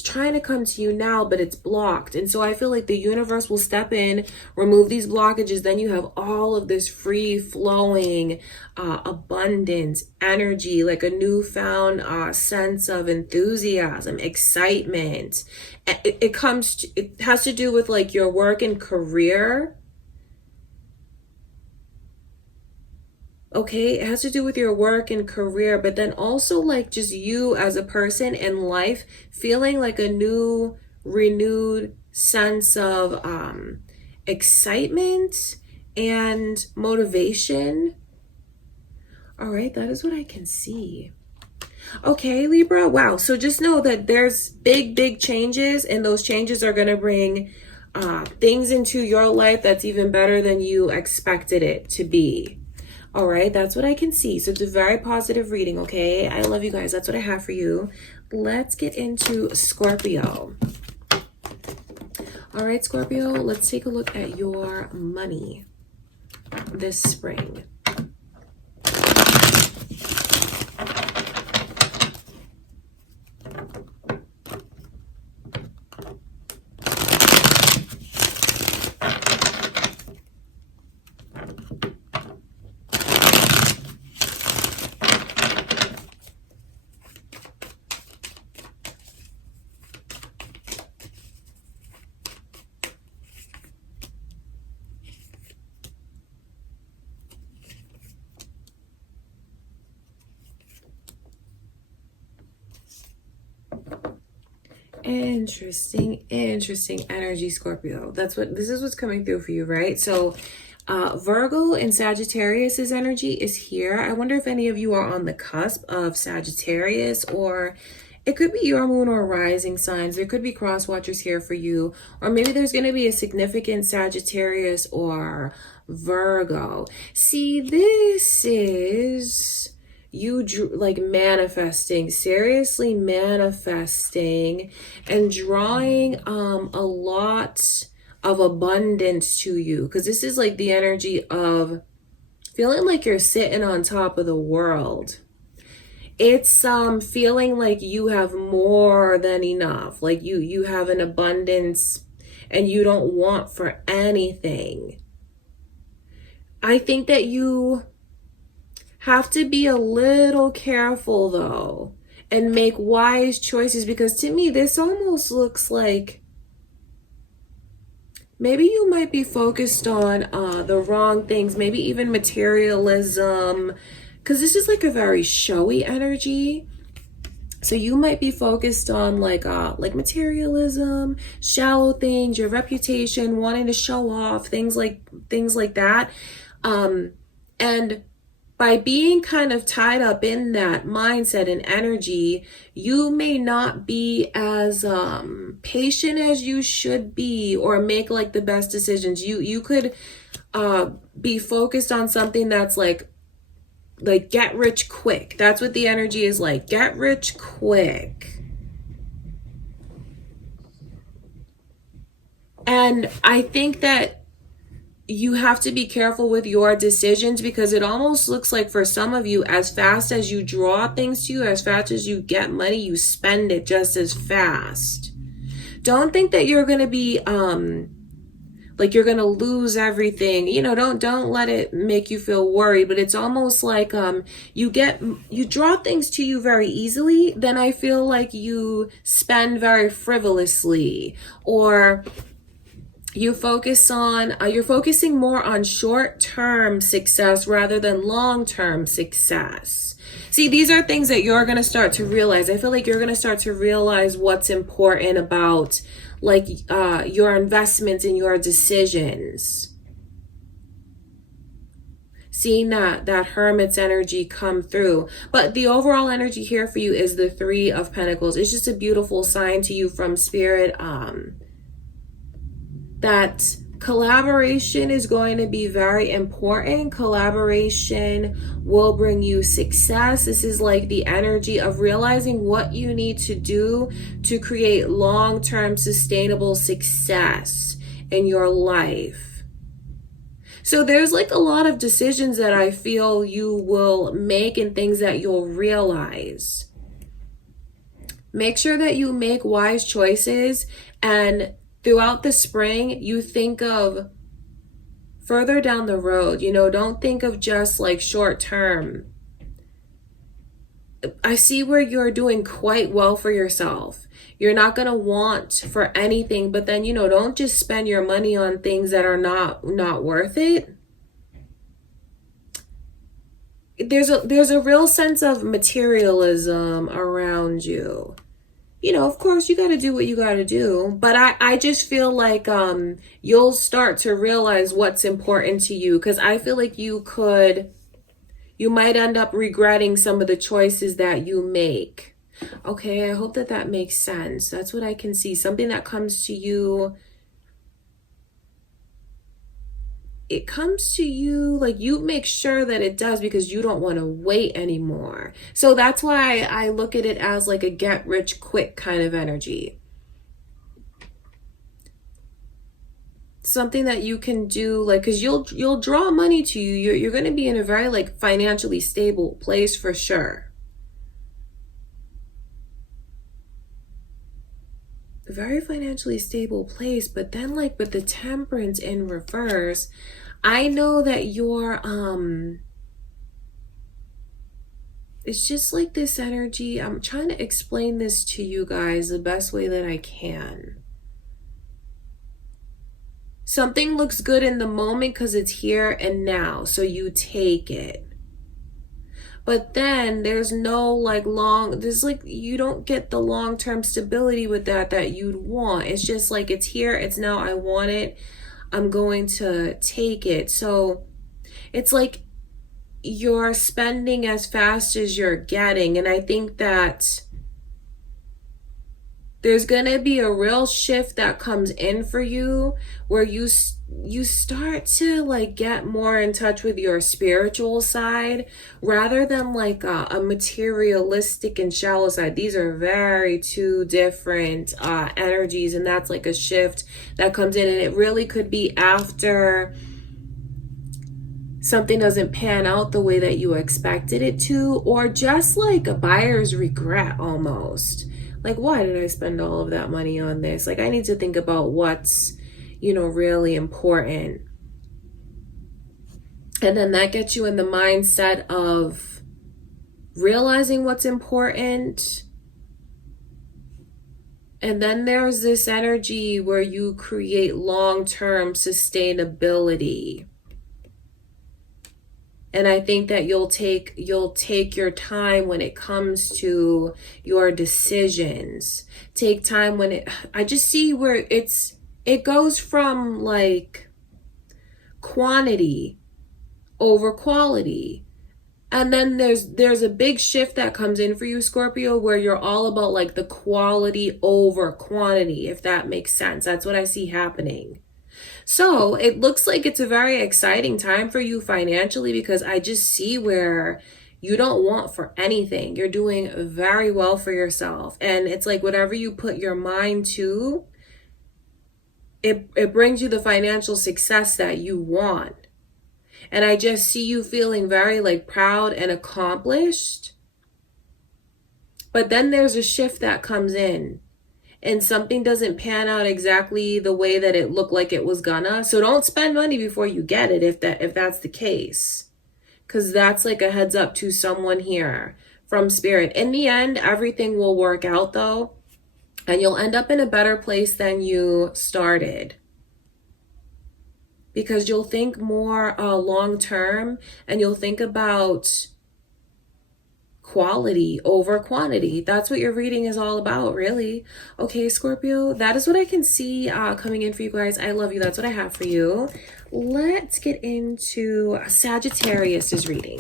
trying to come to you now, but it's blocked. And so I feel like the universe will step in, remove these blockages. Then you have all of this free flowing abundance, energy, like a newfound sense of enthusiasm, excitement. It has to do with like your work and career. Okay, it has to do with your work and career, but then also like just you as a person in life feeling like a new, renewed sense of excitement and motivation. All right, that is what I can see. Okay, Libra, wow. So just know that there's big changes, and those changes are going to bring things into your life that's even better than you expected it to be. All right, that's what I can see. So it's a very positive reading, okay? I love you guys. That's what I have for you. Let's get into Scorpio. All right, Scorpio, let's take a look at your money this spring. Interesting energy, Scorpio. This is what's coming through for you, right? So Virgo and Sagittarius's energy is here. I wonder if any of you are on the cusp of Sagittarius, or it could be your moon or rising signs. There could be cross watchers here for you, or maybe there's going to be a significant Sagittarius or Virgo. See, this is you like manifesting, seriously manifesting and drawing a lot of abundance to you, because this is like the energy of feeling like you're sitting on top of the world. It's feeling like you have more than enough, like you have an abundance and you don't want for anything. I think that you have to be a little careful though and make wise choices, because to me this almost looks like maybe you might be focused on the wrong things, maybe even materialism, because this is like a very showy energy. So you might be focused on like materialism, shallow things, your reputation, wanting to show off, things like that. And by being kind of tied up in that mindset and energy, you may not be as patient as you should be, or make like the best decisions. You could be focused on something that's like get rich quick. That's what the energy is like. Get rich quick. And I think that you have to be careful with your decisions, because it almost looks like for some of you, as fast as you draw things to you, as fast as you get money, you spend it just as fast. Don't think that you're going to be like you're gonna lose everything. You know, don't let it make you feel worried, but it's almost like you draw things to you very easily. Then I feel like you spend very frivolously, or you're focusing more on short-term success rather than long-term success. See, these are things that you're going to start to realize. I feel like you're going to start to realize what's important about like your investments and your decisions. Seeing that Hermit's energy come through. But the overall energy here for you is the Three of Pentacles. It's just a beautiful sign to you from Spirit. That collaboration is going to be very important. Collaboration will bring you success. This is like the energy of realizing what you need to do to create long-term sustainable success in your life. So there's like a lot of decisions that I feel you will make and things that you'll realize. Make sure that you make wise choices, and throughout the spring, you think of further down the road. You know, don't think of just like short term. I see where you're doing quite well for yourself. You're not going to want for anything, but then, you know, don't just spend your money on things that are not worth it. There's a real sense of materialism around you. You know, of course, you got to do what you got to do. But I just feel like you'll start to realize what's important to you. Because I feel like you might end up regretting some of the choices that you make. Okay, I hope that makes sense. That's what I can see. Something that comes to you. It comes to you, like you make sure that it does because you don't want to wait anymore. So that's why I look at it as like a get rich quick kind of energy. Something that you can do, like, because you'll draw money to you. You're going to be in a very like financially stable place for sure. A very financially stable place, but then like with the Temperance in reverse, I know that you're it's just like this energy. I'm trying to explain this to you guys the best way that I can. Something looks good in the moment because it's here and now, so you take it. But then there's no like you don't get the long-term stability with that you'd want. It's just like it's here, it's now, I want it, I'm going to take it. So it's like you're spending as fast as you're getting. And I think that there's going to be a real shift that comes in for you where you start to like get more in touch with your spiritual side rather than like a materialistic and shallow side. These are very two different energies, and that's like a shift that comes in, and it really could be after something doesn't pan out the way that you expected it to, or just like a buyer's regret almost. Like, why did I spend all of that money on this? Like, I need to think about what's, you know, really important. And then that gets you in the mindset of realizing what's important. And then there's this energy where you create long-term sustainability. And I think that you'll take your time when it comes to your decisions. Take time when I just see where it goes from like quantity over quality. And then there's a big shift that comes in for you, Scorpio, where you're all about like the quality over quantity, if that makes sense. That's what I see happening. So it looks like it's a very exciting time for you financially, because I just see where you don't want for anything. You're doing very well for yourself. And it's like whatever you put your mind to, it brings you the financial success that you want. And I just see you feeling very like proud and accomplished. But then there's a shift that comes in. and something doesn't pan out exactly the way that it looked like it was gonna. So don't spend money before you get it if that's the case. Because that's like a heads up to someone here from spirit. In the end, everything will work out though. And you'll end up in a better place than you started. Because you'll think more long term, and you'll think about quality over quantity. That's what your reading is all about, really. Okay, Scorpio, that is what I can see coming in for you guys. I love you. That's what I have for you. Let's get into Sagittarius's reading.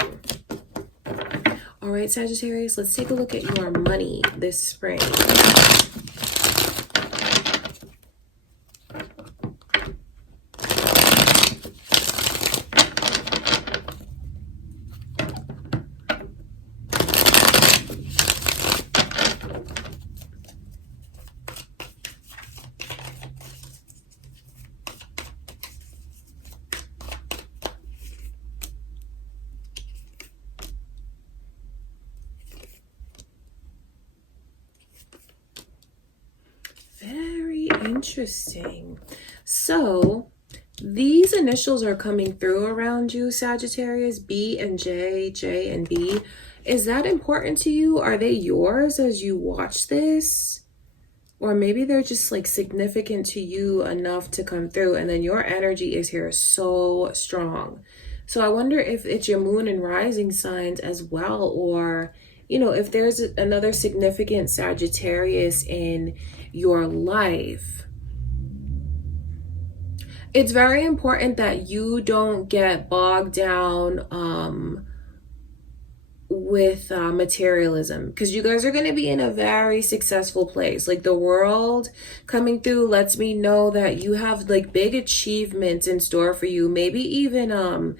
All right, Sagittarius, let's take a look at your money this spring. Very interesting. So these initials are coming through around you, Sagittarius, B and J, J and B. Is that important to you? Are they yours as you watch this? Or maybe they're just like significant to you enough to come through, and then your energy is here so strong. So I wonder if it's your moon and rising signs as well, or, you know, if there's another significant Sagittarius in your life. It's very important that you don't get bogged down with materialism, because you guys are going to be in a very successful place. Like, the world coming through lets me know that you have like big achievements in store for you. Maybe even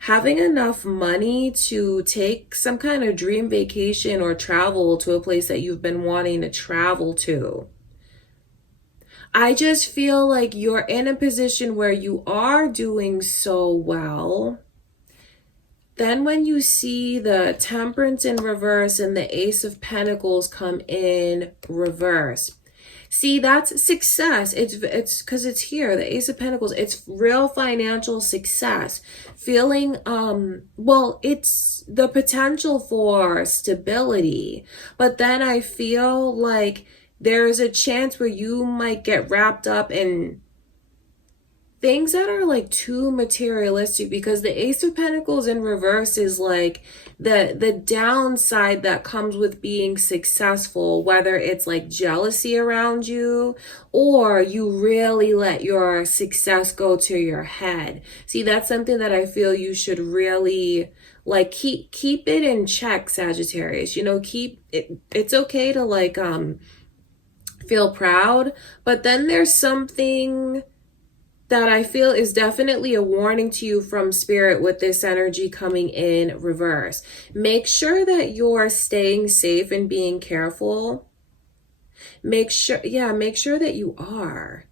having enough money to take some kind of dream vacation or travel to a place that you've been wanting to travel to. I just feel like you're in a position where you are doing so well. Then when you see the Temperance in reverse and the Ace of Pentacles come in reverse, see, that's success. It's because it's here, the Ace of Pentacles. It's real financial success. Feeling, well, it's the potential for stability. But then I feel like there's a chance where you might get wrapped up in things that are like too materialistic, because the Ace of Pentacles in reverse is like the downside that comes with being successful, whether it's like jealousy around you or you really let your success go to your head. See, that's something that I feel you should really like keep it in check, Sagittarius. You know, keep it. It's okay to like feel proud, but then there's something that I feel is definitely a warning to you from spirit with this energy coming in reverse. Make sure that you're staying safe and being careful. Make sure that you are.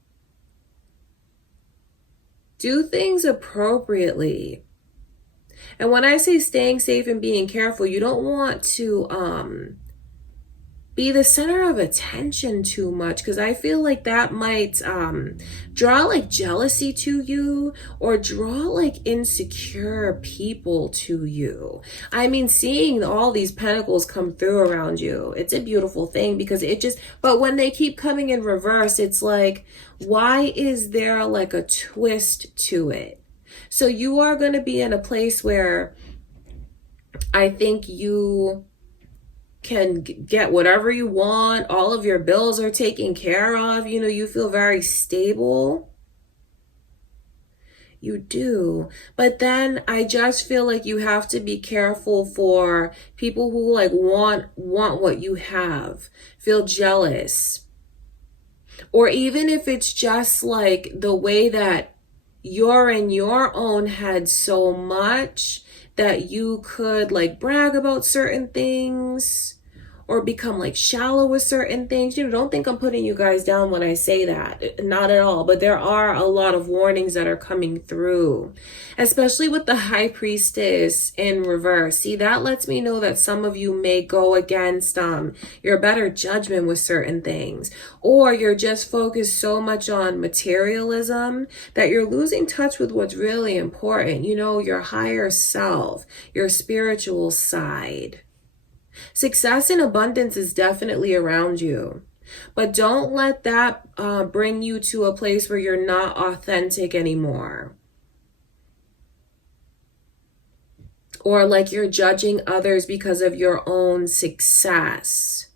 Do things appropriately. And when I say staying safe and being careful, you don't want to be the center of attention too much, because I feel like that might draw like jealousy to you, or draw like insecure people to you. I mean, seeing all these pentacles come through around you, it's a beautiful thing, because it just, but when they keep coming in reverse, it's like, why is there like a twist to it? So you are going to be in a place where I think you can get whatever you want. All of your bills are taken care of. You know, you feel very stable. You do. But then I just feel like you have to be careful for people who like want what you have, feel jealous. Or even if it's just like the way that you're in your own head so much that you could like brag about certain things, or become like shallow with certain things. You know, don't think I'm putting you guys down when I say that. Not at all. But there are a lot of warnings that are coming through, especially with the High Priestess in reverse. See, that lets me know that some of you may go against your better judgment with certain things, or you're just focused so much on materialism that you're losing touch with what's really important. You know, your higher self, your spiritual side. Success and abundance is definitely around you, but don't let that bring you to a place where you're not authentic anymore, or like you're judging others because of your own success.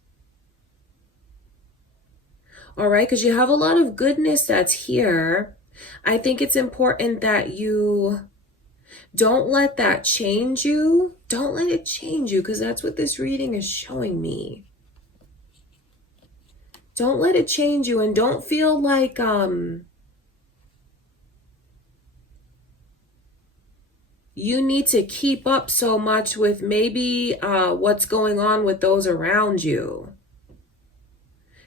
All right, because you have a lot of goodness that's here. I think it's important that you don't let that change you. Don't let it change you, because that's what this reading is showing me. Don't let it change you, and don't feel like you need to keep up so much with maybe what's going on with those around you.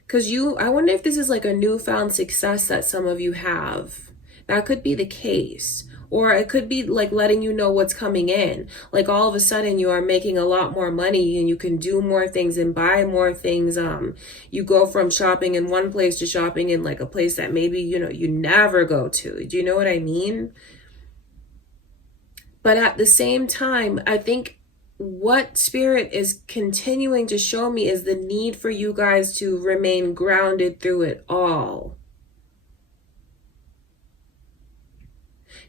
Because I wonder if this is like a newfound success that some of you have. That could be the case. Or it could be like letting you know what's coming in. Like all of a sudden you are making a lot more money and you can do more things and buy more things. You go from shopping in one place to shopping in like a place that maybe, you know, you never go to. Do you know what I mean? But at the same time, I think what Spirit is continuing to show me is the need for you guys to remain grounded through it all.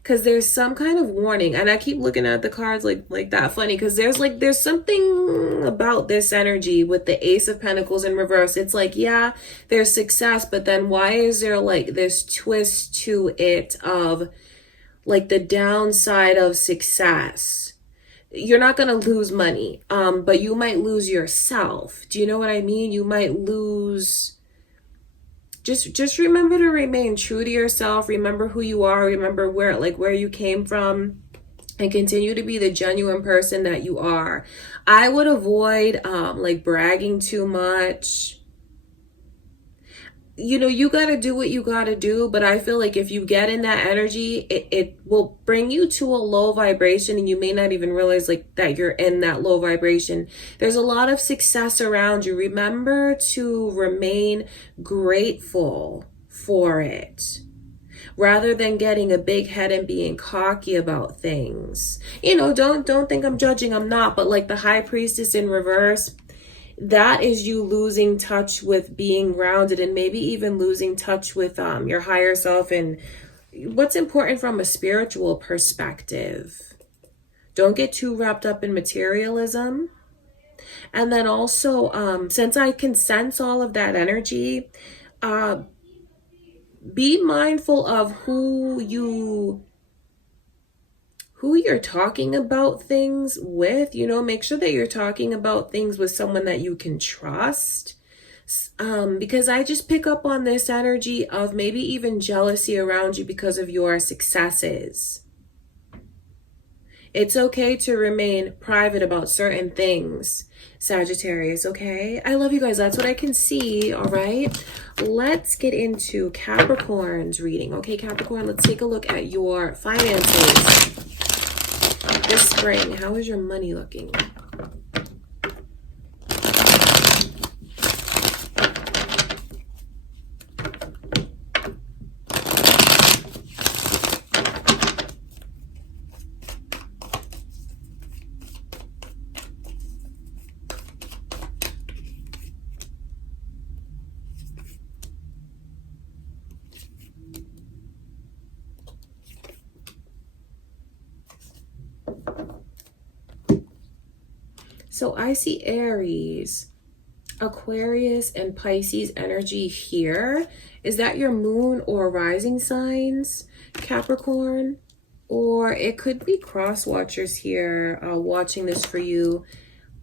Because there's some kind of warning, and I keep looking at the cards like that funny, because there's something about this energy with the Ace of Pentacles in reverse. It's like, yeah, there's success, but then why is there like this twist to it of like the downside of success? You're not going to lose money, but you might lose yourself. Do you know what I mean? You might lose. Just remember to remain true to yourself. Remember who you are. Remember where you came from, and continue to be the genuine person that you are. I would avoid like bragging too much. You know, you got to do what you got to do, but I feel like if you get in that energy, it will bring you to a low vibration, and you may not even realize like that you're in that low vibration. There's a lot of success around you. Remember to remain grateful for it, rather than getting a big head and being cocky about things. You know, don't think I'm judging. I'm not, but like the High Priestess in reverse, that is you losing touch with being grounded, and maybe even losing touch with your higher self and what's important from a spiritual perspective. Don't get too wrapped up in materialism. And then also, since I can sense all of that energy, be mindful of who you're talking about things with. You know, make sure that you're talking about things with someone that you can trust. Because I just pick up on this energy of maybe even jealousy around you because of your successes. It's okay to remain private about certain things, Sagittarius, okay? I love you guys. That's what I can see, all right? Let's get into Capricorn's reading, okay, Capricorn? Let's take a look at your finances this spring. How is your money looking? So I see Aries, Aquarius, and Pisces energy here. Is that your moon or rising signs, Capricorn? Or it could be cross watchers here watching this for you.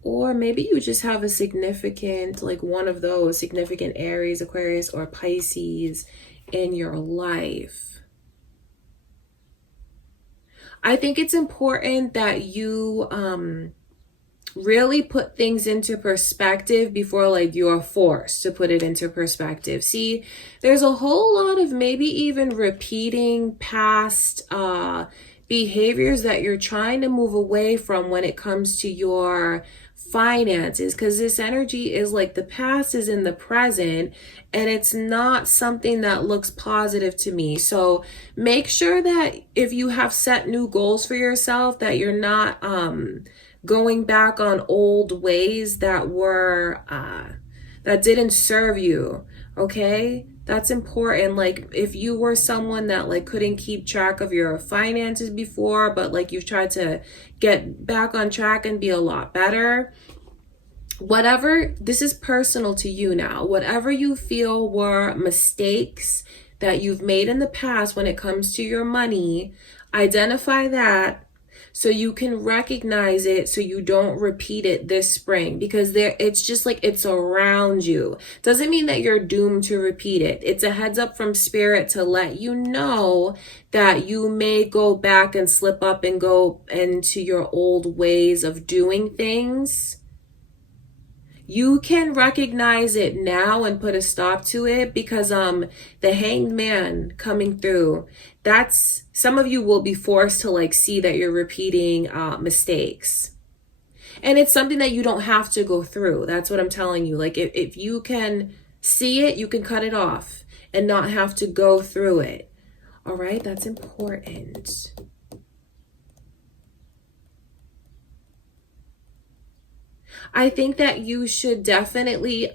Or maybe you just have a significant, like one of those significant Aries, Aquarius, or Pisces in your life. I think it's important that you really put things into perspective before like you're forced to put it into perspective. See, there's a whole lot of maybe even repeating past behaviors that you're trying to move away from when it comes to your finances, because this energy is like the past is in the present, and it's not something that looks positive to me. So make sure that if you have set new goals for yourself, that you're not going back on old ways that were that didn't serve you. Okay, that's important. Like if you were someone that like couldn't keep track of your finances before, but like you've tried to get back on track and be a lot better, whatever, this is personal to you now. Whatever you feel were mistakes that you've made in the past when it comes to your money, identify that so you can recognize it, so you don't repeat it this spring, because it's just like it's around you. Doesn't mean that you're doomed to repeat it. It's a heads up from spirit to let you know that you may go back and slip up and go into your old ways of doing things. You can recognize it now and put a stop to it, because the Hanged Man coming through, that's, some of you will be forced to like see that you're repeating mistakes. And it's something that you don't have to go through. That's what I'm telling you. Like if you can see it, you can cut it off and not have to go through it. All right, that's important. I think that you should definitely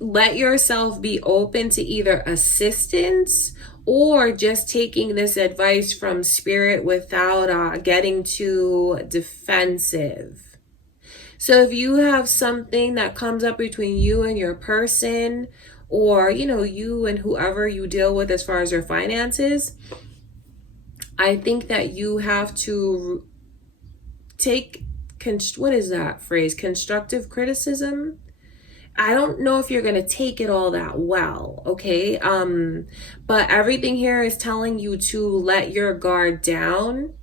let yourself be open to either assistance or just taking this advice from spirit without getting too defensive. So if you have something that comes up between you and your person, or you know, you and whoever you deal with as far as your finances, I think that you have to take, what is that phrase? Constructive criticism. I don't know if you're going to take it all that well, okay? But everything here is telling you to let your guard down,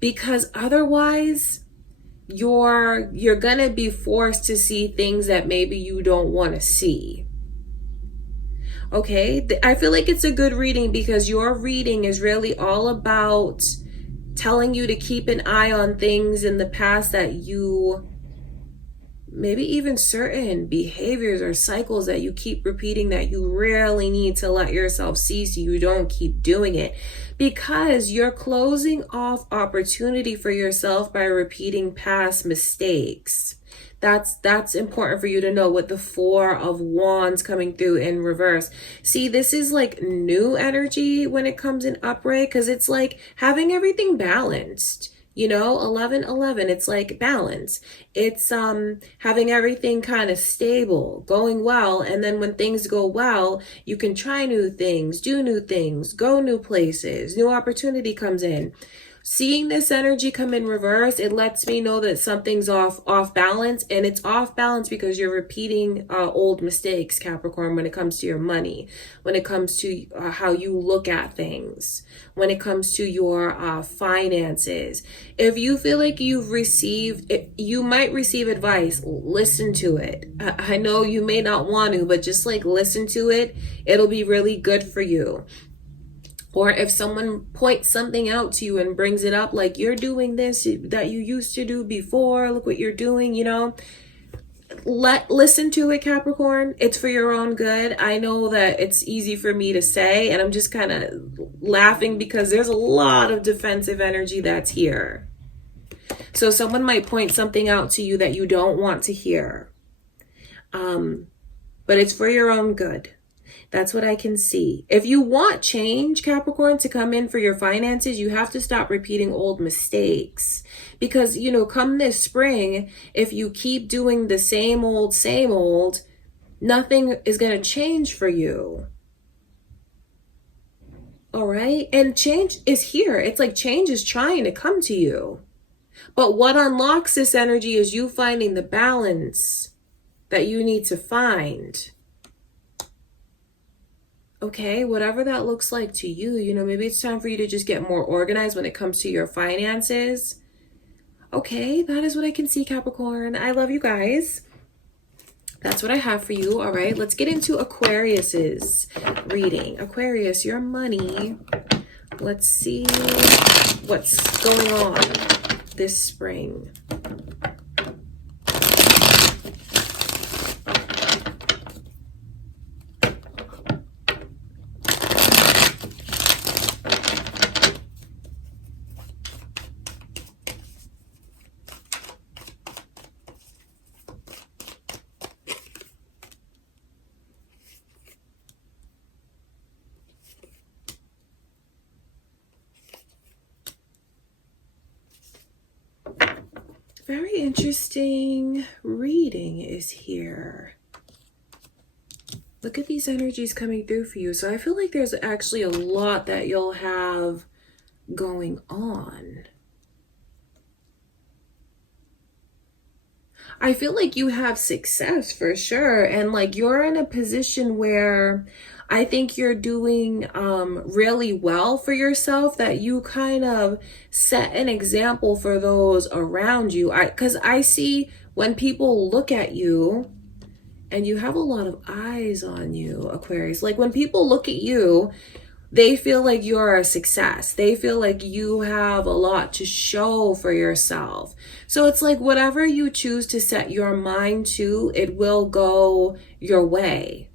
because otherwise you're going to be forced to see things that maybe you don't want to see. Okay? I feel like it's a good reading, because your reading is really all about telling you to keep an eye on things in the past that you, maybe even certain behaviors or cycles that you keep repeating, that you really need to let yourself see so you don't keep doing it, because you're closing off opportunity for yourself by repeating past mistakes. That's important for you to know, with the Four of Wands coming through in reverse. See, this is like new energy when it comes in upright, because it's like having everything balanced. You know, 11-11, it's like balance. It's having everything kind of stable, going well, and then when things go well, you can try new things, do new things, go new places, new opportunity comes in. Seeing this energy come in reverse, it lets me know that something's off balance, and it's off balance because you're repeating old mistakes, Capricorn, when it comes to your money, when it comes to how you look at things, when it comes to your finances. If you feel like you've received, you might receive advice, listen to it. I know you may not want to, but just like listen to it. It'll be really good for you. Or if someone points something out to you and brings it up, like you're doing this that you used to do before, look what you're doing, you know, listen to it, Capricorn. It's for your own good. I know that it's easy for me to say, and I'm just kind of laughing because there's a lot of defensive energy that's here. So someone might point something out to you that you don't want to hear. But it's for your own good. That's what I can see. If you want change, Capricorn, to come in for your finances, you have to stop repeating old mistakes. Because, you know, come this spring, if you keep doing the same old, nothing is going to change for you. All right? And change is here. It's like change is trying to come to you. But what unlocks this energy is you finding the balance that you need to find. Okay, whatever that looks like to you, you know, maybe it's time for you to just get more organized when it comes to your finances. Okay, that is what I can see, Capricorn. I love you guys. That's what I have for you. All right, let's get into Aquarius's reading. Aquarius, your money. Let's see what's going on this spring. Very interesting reading is here. Look at these energies coming through for you. So I feel like there's actually a lot that you'll have going on. I feel like you have success for sure. And like you're in a position where I think you're doing really well for yourself, that you kind of set an example for those around you. Because I see when people look at you, and you have a lot of eyes on you, Aquarius. Like when people look at you, they feel like you're a success. They feel like you have a lot to show for yourself. So it's like whatever you choose to set your mind to, it will go your way.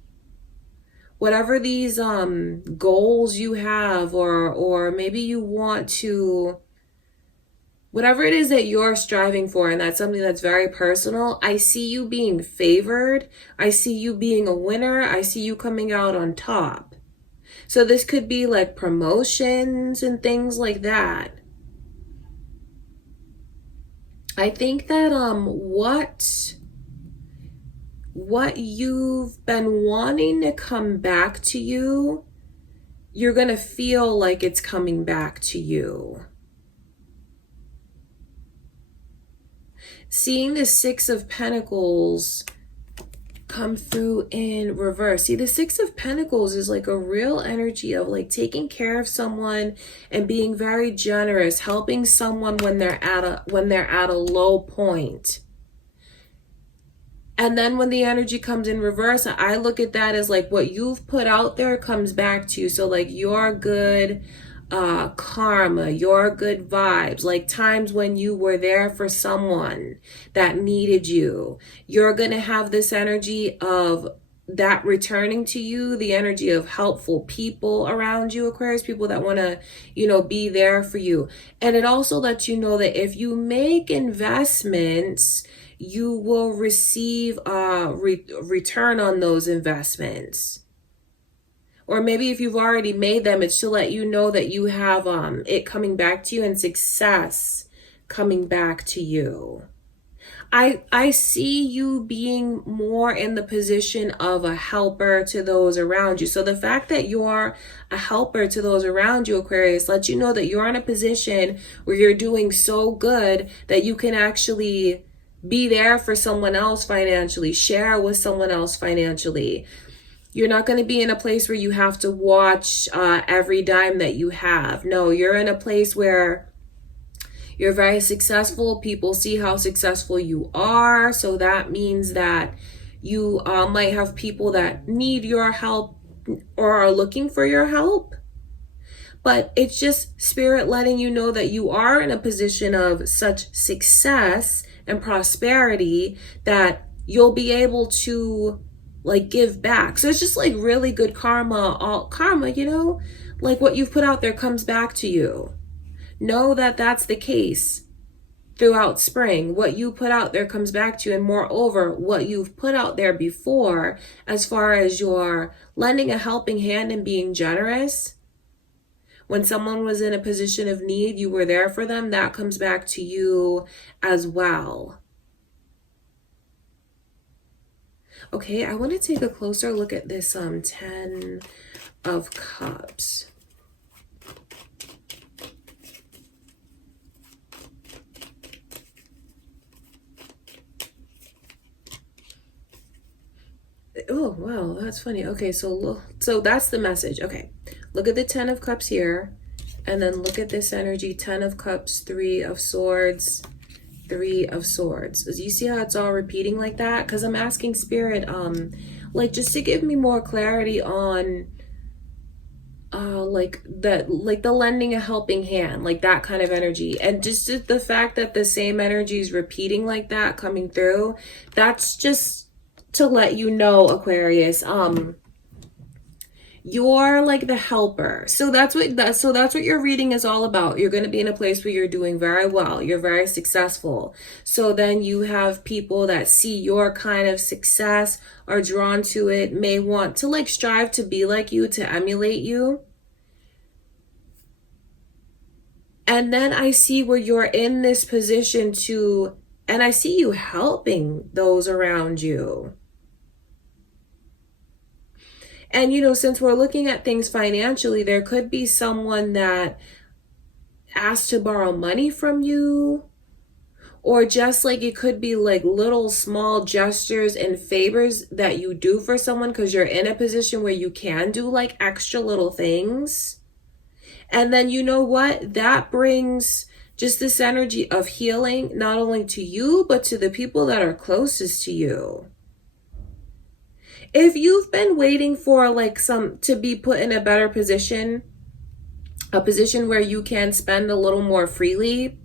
Whatever these goals you have, or maybe you want to, whatever it is that you're striving for, and that's something that's very personal, I see you being favored. I see you being a winner. I see you coming out on top. So this could be like promotions and things like that. I think that what you've been wanting to come back to you, you're going to feel like it's coming back to you. Seeing the Six of Pentacles come through in reverse. See, the Six of Pentacles is like a real energy of like taking care of someone and being very generous, helping someone when they're at a low point. And then when the energy comes in reverse, I look at that as like what you've put out there comes back to you. So like your good karma, your good vibes, like times when you were there for someone that needed you, you're going to have this energy of that returning to you, the energy of helpful people around you, Aquarius, people that want to, be there for you. And it also lets you know that if you make investments, you will receive a return on those investments. Or maybe if you've already made them, it's to let you know that you have it coming back to you and success coming back to you. I see you being more in the position of a helper to those around you. So the fact that you're a helper to those around you, Aquarius, lets you know that you're in a position where you're doing so good that you can actually be there for someone else financially, share with someone else financially. You're not going to be in a place where you have to watch every dime that you have. No, you're in a place where you're very successful. People see how successful you are. So that means that you might have people that need your help or are looking for your help. But it's just spirit letting you know that you are in a position of such success and prosperity that you'll be able to like give back. So it's just like really good karma, like what you've put out there comes back to you. Know that that's the case throughout spring. What you put out there comes back to you. And moreover, what you've put out there before, as far as your lending a helping hand and being generous, when someone was in a position of need, you were there for them. That comes back to you as well. Okay, I want to take a closer look at this 10 of Cups. Oh, wow, that's funny. Okay, so that's the message. Okay, look at the 10 of Cups here, and then look at this energy, 10 of Cups, 3 of Swords, Three of Swords. You see how it's all repeating like that? Because I'm asking Spirit, like, just to give me more clarity on like the lending a helping hand, like that kind of energy. And just the fact that the same energy is repeating like that, coming through, that's just to let you know, Aquarius, you're like the helper. So that's what your reading is all about. You're going to be in a place where you're doing very well, you're very successful. So then you have people that see your kind of success, are drawn to it, may want to like strive to be like you, to emulate you. And then I see where you're in this position to, and I see you helping those around you. And, you know, since we're looking at things financially, there could be someone that asked to borrow money from you, or just like it could be like little small gestures and favors that you do for someone because you're in a position where you can do like extra little things. And then you know what? That brings just this energy of healing, not only to you, but to the people that are closest to you. If you've been waiting for like to be put in a better position, a position where you can spend a little more freely,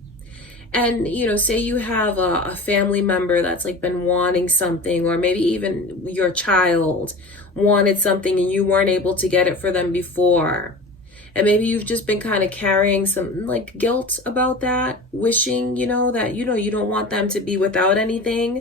and, you know, say you have a family member that's like been wanting something, or maybe even your child wanted something and you weren't able to get it for them before. And maybe you've just been kind of carrying some like guilt about that, wishing, you know, that, you know, you don't want them to be without anything.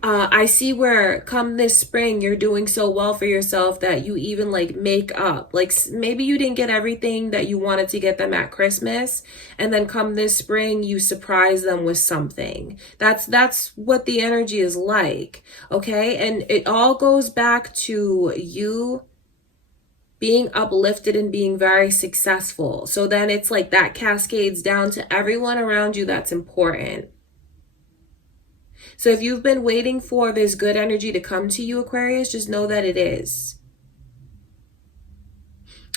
I see where come this spring, you're doing so well for yourself that you even like make up. Like maybe you didn't get everything that you wanted to get them at Christmas, and then come this spring, you surprise them with something. That's what the energy is like. Okay. And it all goes back to you being uplifted and being very successful. So then it's like that cascades down to everyone around you that's important. So if you've been waiting for this good energy to come to you, Aquarius, just know that it is.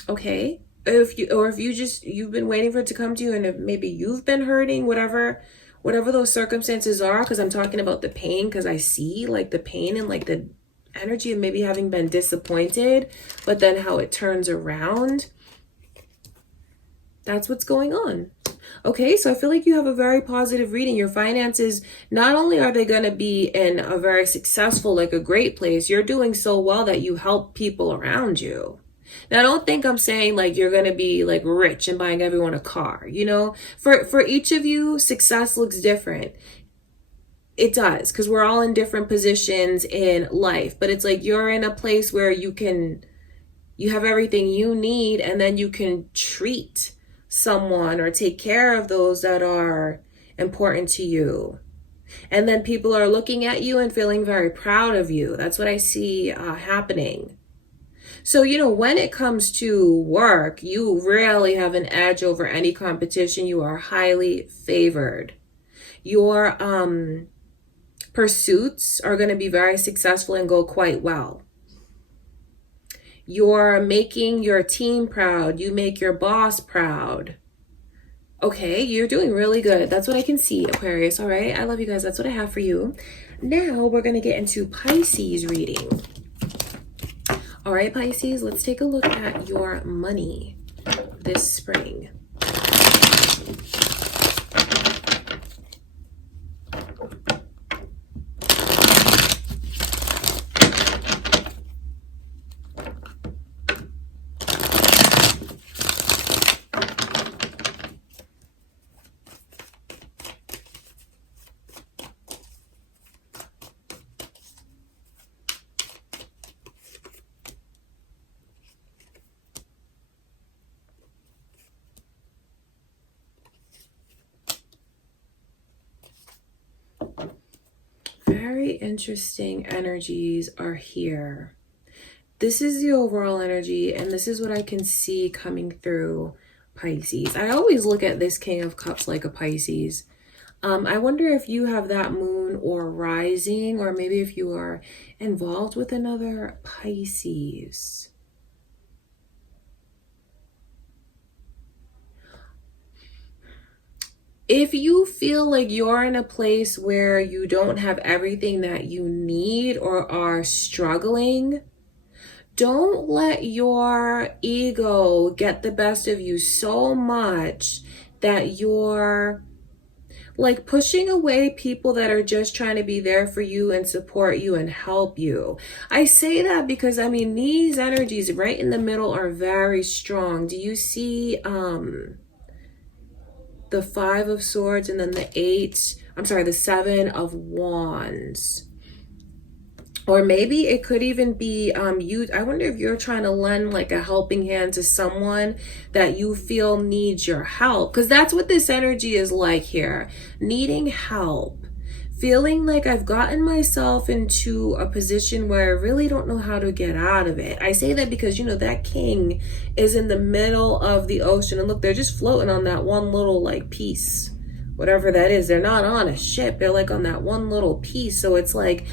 Okay? If you've been waiting for it to come to you, and if maybe you've been hurting, whatever those circumstances are, because I'm talking about the pain, because I see like the pain and like the energy of maybe having been disappointed, but then how it turns around. That's what's going on. Okay, so I feel like you have a very positive reading. Your finances, not only are they going to be in a very successful, like a great place, you're doing so well that you help people around you. Now, don't think I'm saying like you're going to be like rich and buying everyone a car. You know, for each of you, success looks different. It does, because we're all in different positions in life. But it's like you're in a place where you have everything you need, and then you can treat someone or take care of those that are important to you. And then people are looking at you and feeling very proud of you. That's what I see happening. So, you know, when it comes to work, you really have an edge over any competition. You are highly favored. Your pursuits are going to be very successful and go quite well. You're making your team proud. You make your boss proud. Okay, you're doing really good. That's what I can see, Aquarius. All right, I love you guys. That's what I have for you. Now we're going to get into Pisces reading. All right, Pisces, let's take a look at your money this spring. Very interesting energies are here. This is the overall energy, and this is what I can see coming through Pisces. I always look at this King of Cups like a Pisces. I wonder if you have that moon or rising, or maybe if you are involved with another Pisces. if you feel like you're in a place where you don't have everything that you need or are struggling, don't let your ego get the best of you so much that you're like pushing away people that are just trying to be there for you and support you and help you. I say that because, I mean, these energies right in the middle are very strong. Do you see the 5 of Swords and then the 7 of Wands? Or maybe it could even be I wonder if you're trying to lend like a helping hand to someone that you feel needs your help, because that's what this energy is like here. Needing help, feeling like I've gotten myself into a position where I really don't know how to get out of it. I say that because, you know, that king is in the middle of the ocean, and look, they're just floating on that one little like piece, whatever that is. They're not on a ship, they're like on that one little piece. So it's like,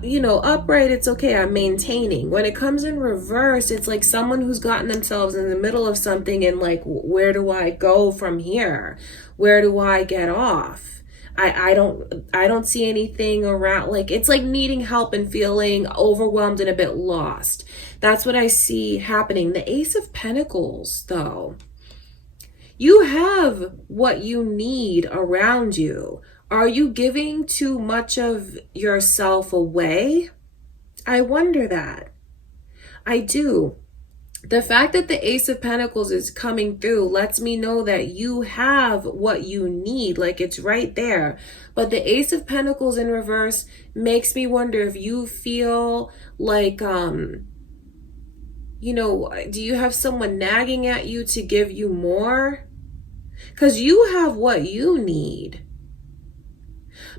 you know, upright, it's okay, I'm maintaining. When it comes in reverse, it's like someone who's gotten themselves in the middle of something and like, where do I go from here? Where do I get off? I don't see anything around. Like, it's like needing help and feeling overwhelmed and a bit lost. That's what I see happening. The Ace of Pentacles, though, you have what you need around you. Are you giving too much of yourself away? I wonder that. I do. The fact that the Ace of Pentacles is coming through lets me know that you have what you need, like it's right there. But the Ace of Pentacles in reverse makes me wonder if you feel like, you know, do you have someone nagging at you to give you more? Because you have what you need.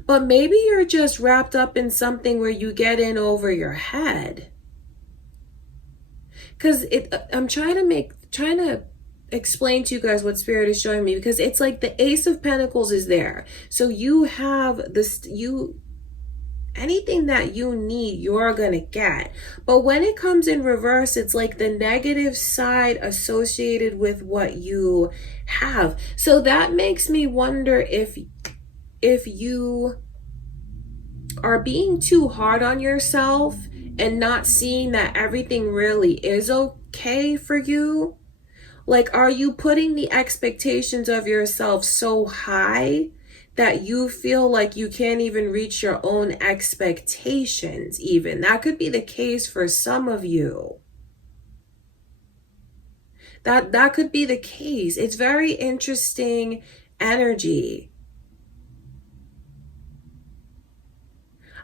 But maybe you're just wrapped up in something where you get in over your head. Because I'm trying to explain to you guys what Spirit is showing me, because it's like the Ace of Pentacles is there. So you have this, anything that you need, you're gonna get. But when it comes in reverse, it's like the negative side associated with what you have. So that makes me wonder if you are being too hard on yourself and not seeing that everything really is okay for you. Like, are you putting the expectations of yourself so high that you feel like you can't even reach your own expectations even? That could be the case for some of you. That could be the case. It's very interesting energy.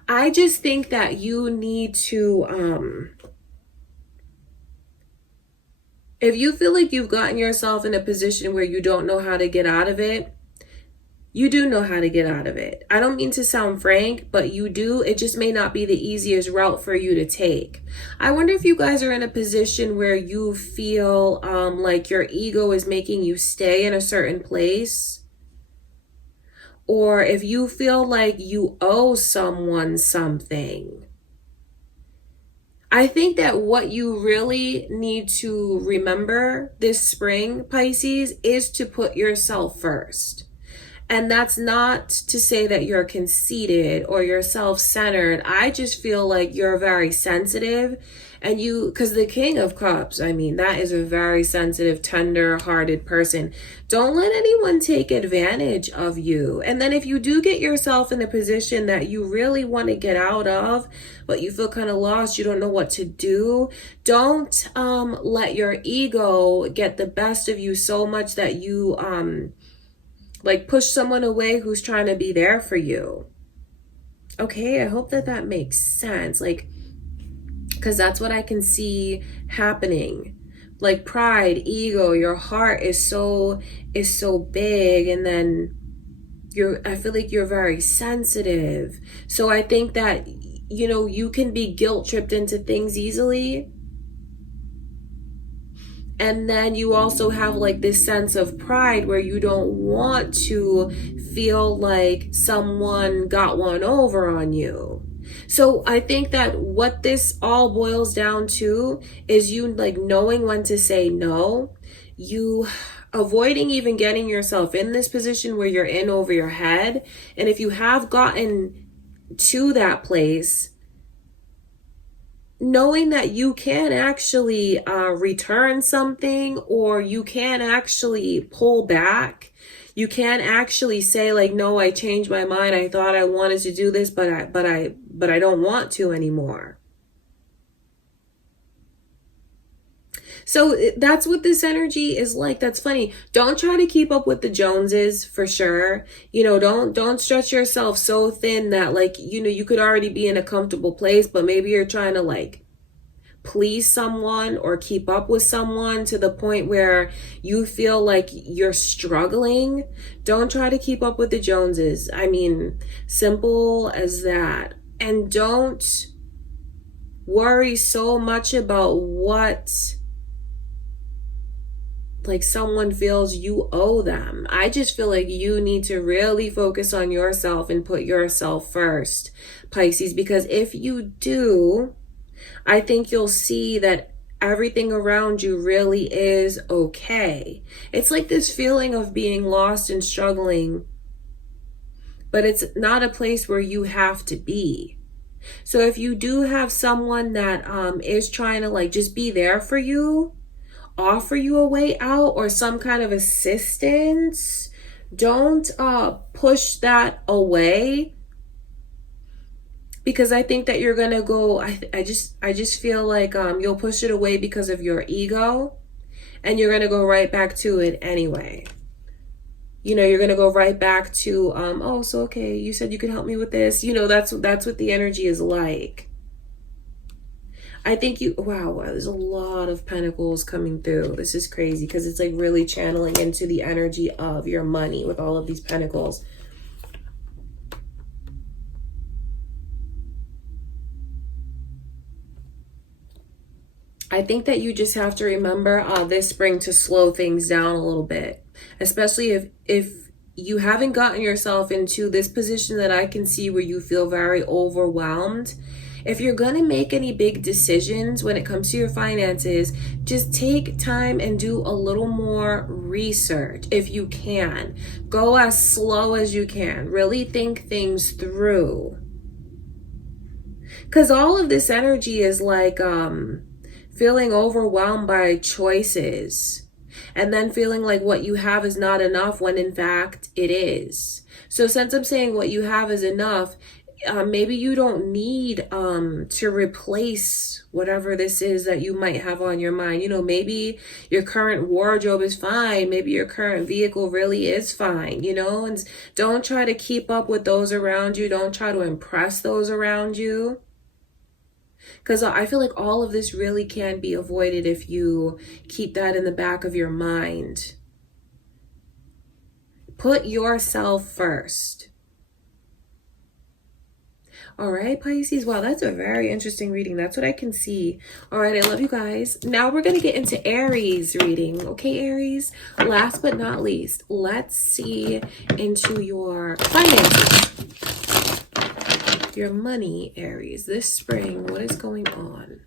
I just think that you need to, if you feel like you've gotten yourself in a position where you don't know how to get out of it, you do know how to get out of it. I don't mean to sound frank, but you do. It just may not be the easiest route for you to take. I wonder if you guys are in a position where you feel like your ego is making you stay in a certain place. Or if you feel like you owe someone something. I think that what you really need to remember this spring, Pisces, is to put yourself first. And that's not to say that you're conceited or you're self-centered. I just feel like you're very sensitive. And because the King of Cups, I mean, that is a very sensitive, tender-hearted person. Don't let anyone take advantage of you. And then if you do get yourself in a position that you really want to get out of, but you feel kind of lost, you don't know what to do, don't let your ego get the best of you so much that you like push someone away who's trying to be there for you. Okay, I hope that makes sense. Like, because that's what I can see happening. Like pride, ego, your heart is so big, and then I feel like you're very sensitive. So I think that, you know, you can be guilt tripped into things easily. And then you also have like this sense of pride where you don't want to feel like someone got one over on you. So I think that what this all boils down to is you like knowing when to say no, you avoiding even getting yourself in this position where you're in over your head. And if you have gotten to that place, knowing that you can actually return something, or you can actually pull back. You can actually say like, no, I changed my mind. I thought I wanted to do this, but I don't want to anymore. So that's what this energy is like. That's funny. Don't try to keep up with the Joneses, for sure. You know, don't stretch yourself so thin that like, you know, you could already be in a comfortable place, but maybe you're trying to like please someone or keep up with someone to the point where you feel like you're struggling. Don't try to keep up with the Joneses. I mean, simple as that. And don't worry so much about what like someone feels you owe them. I just feel like you need to really focus on yourself and put yourself first, Pisces, because if you do, I think you'll see that everything around you really is okay. It's like this feeling of being lost and struggling, but it's not a place where you have to be. So if you do have someone that is trying to like just be there for you, offer you a way out or some kind of assistance, don't push that away, because I think that you're gonna go, I just feel like you'll push it away because of your ego, and you're gonna go right back to it anyway. You know, you're gonna go right back to oh, so okay, you said you could help me with this. You know, that's what the energy is like. I think wow, there's a lot of pentacles coming through. This is crazy because it's like really channeling into the energy of your money with all of these pentacles. I think that you just have to remember this spring to slow things down a little bit, especially if you haven't gotten yourself into this position that I can see where you feel very overwhelmed. If you're going to make any big decisions when it comes to your finances, just take time and do a little more research if you can. Go as slow as you can. Really think things through. Because all of this energy is like feeling overwhelmed by choices, and then feeling like what you have is not enough when in fact it is. So since I'm saying what you have is enough, maybe you don't need to replace whatever this is that you might have on your mind. You know, maybe your current wardrobe is fine. Maybe your current vehicle really is fine, you know, and don't try to keep up with those around you. Don't try to impress those around you. Because I feel like all of this really can be avoided if you keep that in the back of your mind. Put yourself first. All right, Pisces. Wow, that's a very interesting reading. That's what I can see. All right, I love you guys. Now we're going to get into Aries reading. Okay, Aries. Last but not least, let's see into your finances. Your money, Aries. This spring, what is going on?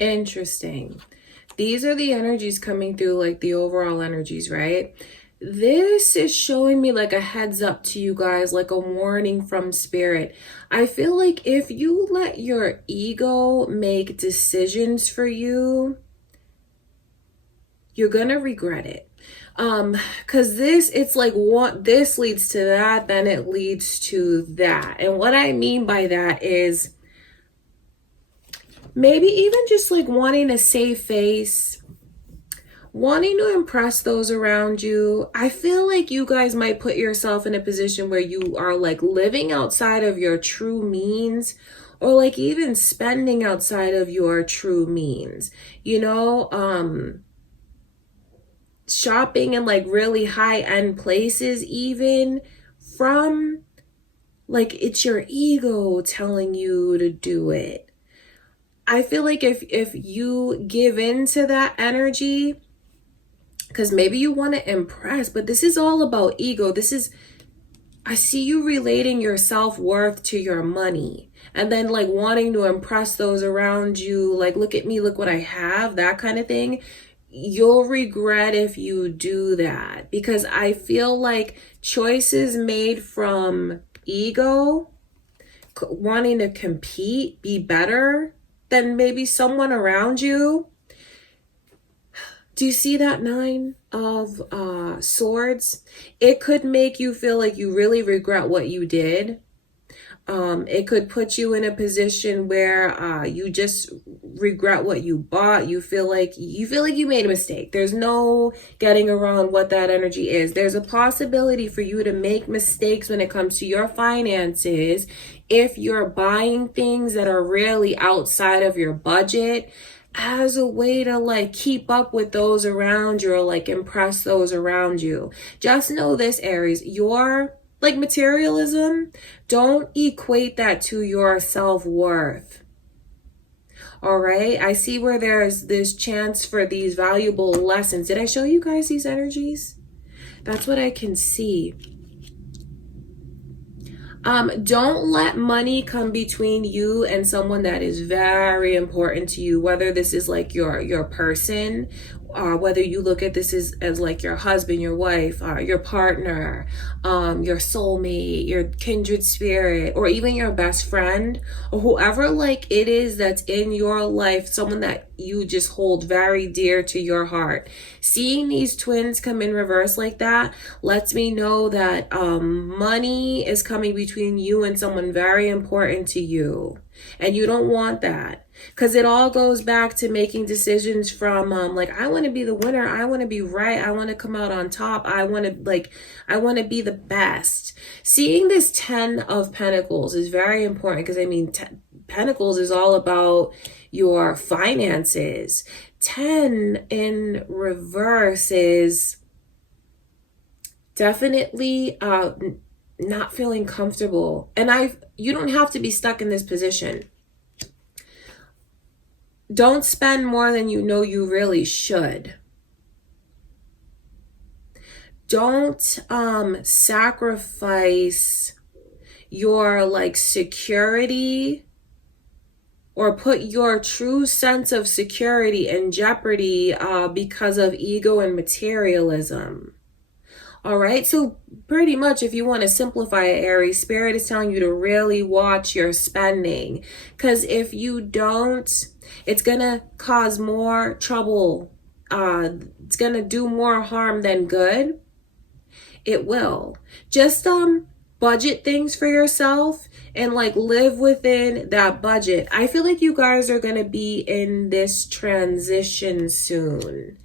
Interesting. These are the energies coming through, like the overall energies, right? This is showing me like a heads up to you guys, like a warning from spirit. I feel like if you let your ego make decisions for you, you're gonna regret it. Because it's like this leads to that, then it leads to that. And what I mean by that is maybe even just like wanting to save face, wanting to impress those around you. I feel like you guys might put yourself in a position where you are like living outside of your true means, or like even spending outside of your true means, you know, shopping in like really high-end places, even from like it's your ego telling you to do it. I feel like if you give in to that energy, because maybe you want to impress, but this is all about ego. I see you relating your self-worth to your money, and then like wanting to impress those around you, like, look at me, look what I have, that kind of thing. You'll regret if you do that, because I feel like choices made from ego, wanting to compete, be better than maybe someone around you. Do you see that 9 of Swords? It could make you feel like you really regret what you did. It could put you in a position where you just regret what you bought. You feel like you made a mistake. There's no getting around what that energy is. There's a possibility for you to make mistakes when it comes to your finances if you're buying things that are really outside of your budget, as a way to like keep up with those around you or like impress those around you. Just know this, Aries, your like materialism, don't equate that to your self-worth. All right, I see where there's this chance for these valuable lessons. Did I show you guys these energies? That's what I can see. Don't let money come between you and someone that is very important to you, whether this is like your person, whether you look at this as like your husband, your wife, your partner, your soulmate, your kindred spirit, or even your best friend, or whoever like it is that's in your life, someone that you just hold very dear to your heart. Seeing these twins come in reverse like that lets me know that money is coming between you and someone very important to you, and you don't want that. Because it all goes back to making decisions from like, I want to be the winner, I want to be right, I want to come out on top, I want to be the best. Seeing this 10 of Pentacles is very important, because I mean Pentacles is all about your finances. 10 in reverse is definitely not feeling comfortable, and you don't have to be stuck in this position. Don't spend more than you know you really should. Don't sacrifice your like security or put your true sense of security in jeopardy because of ego and materialism. All right, so pretty much if you want to simplify it, Aries, Spirit is telling you to really watch your spending, because if you don't, it's going to cause more trouble. It's going to do more harm than good. It will. Just budget things for yourself and like live within that budget. I feel like you guys are going to be in this transition soon.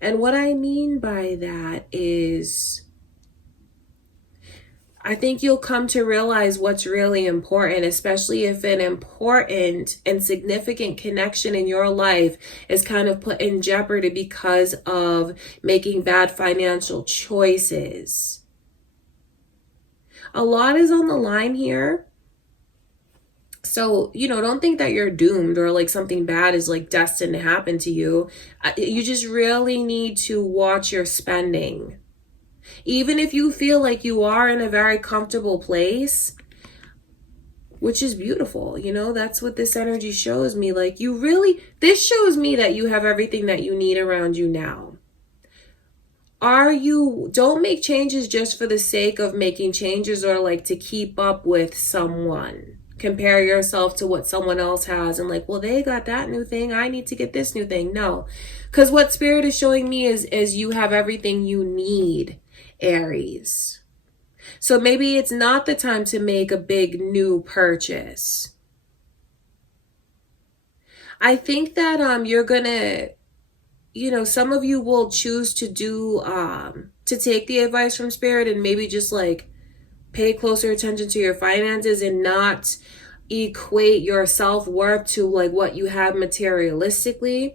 And what I mean by that is, I think you'll come to realize what's really important, especially if an important and significant connection in your life is kind of put in jeopardy because of making bad financial choices. A lot is on the line here. So, you know, don't think that you're doomed or like something bad is like destined to happen to you. You just really need to watch your spending. Even if you feel like you are in a very comfortable place, which is beautiful, you know, that's what this energy shows me. Like this shows me that you have everything that you need around you now. Don't make changes just for the sake of making changes or like to keep up with someone. Compare yourself to what someone else has and like, well, they got that new thing, I need to get this new thing. No, because what Spirit is showing me is you have everything you need, Aries. So maybe it's not the time to make a big new purchase. I think that you're gonna, you know, some of you will choose to do to take the advice from Spirit and maybe just like pay closer attention to your finances and not equate your self-worth to like what you have materialistically.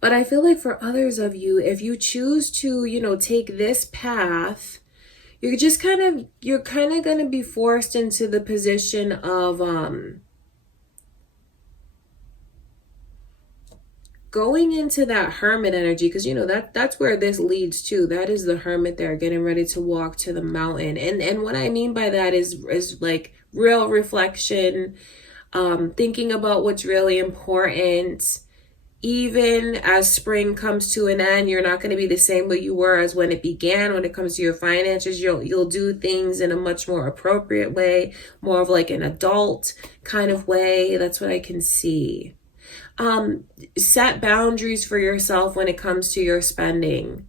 But I feel like for others of you, if you choose to, you know, take this path, you're kind of going to be forced into the position of going into that hermit energy, because you know that's where this leads to. That is the hermit there, getting ready to walk to the mountain. And what I mean by that is like real reflection, thinking about what's really important. Even as spring comes to an end, you're not going to be the same way you were as when it began. When it comes to your finances, you'll do things in a much more appropriate way, more of like an adult kind of way. That's what I can see. Set boundaries for yourself when it comes to your spending.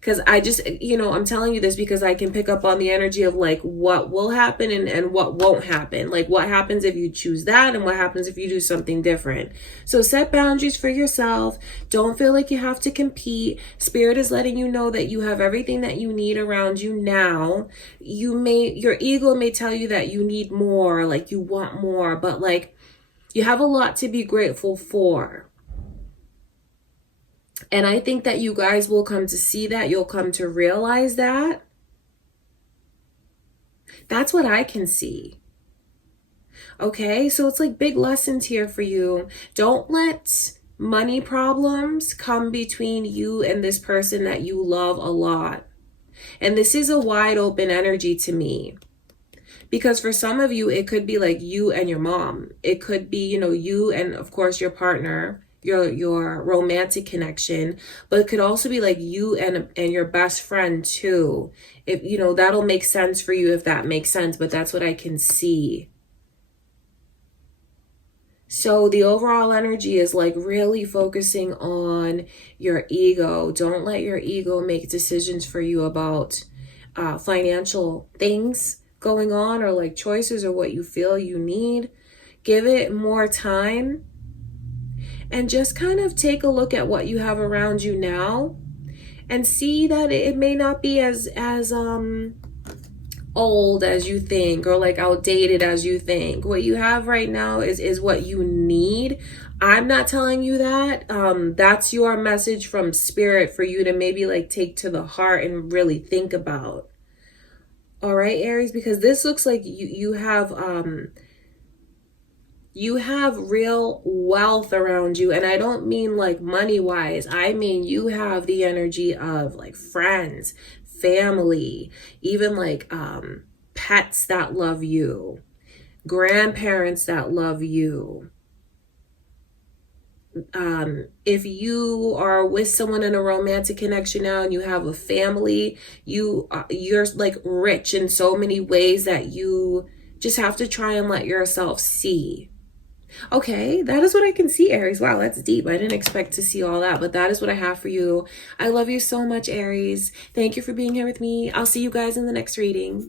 Because I just, you know, I'm telling you this because I can pick up on the energy of like what will happen and what won't happen. Like what happens if you choose that and what happens if you do something different. So set boundaries for yourself. Don't feel like you have to compete. Spirit is letting you know that you have everything that you need around you now. Your ego may tell you that you need more, like you want more, but like you have a lot to be grateful for. And I think that you guys will come to see that. You'll come to realize that. That's what I can see. Okay, so it's like big lessons here for you. Don't let money problems come between you and this person that you love a lot. And this is a wide open energy to me. Because for some of you, it could be like you and your mom. It could be, you know, you and of course your partner, your romantic connection, but it could also be like you and your best friend too. If you know, that'll make sense for you if that makes sense, but that's what I can see. So the overall energy is like really focusing on your ego. Don't let your ego make decisions for you about financial things going on, or like choices, or what you feel you need. Give it more time and just kind of take a look at what you have around you now and see that it may not be as old as you think, or like outdated as you think. What you have right now is what you need. I'm not telling you that. That's your message from spirit for you to maybe like take to the heart and really think about. All right, Aries, because this looks like you have real wealth around you. And I don't mean like money wise. I mean, you have the energy of like friends, family, even like pets that love you, grandparents that love you. If you are with someone in a romantic connection now and you have a family, you're like rich in so many ways that you just have to try and let yourself see. Okay, that is what I can see, Aries. Wow, that's deep. I didn't expect to see all that, but that is what I have for you. I love you so much, Aries. Thank you for being here with me. I'll see you guys in the next reading.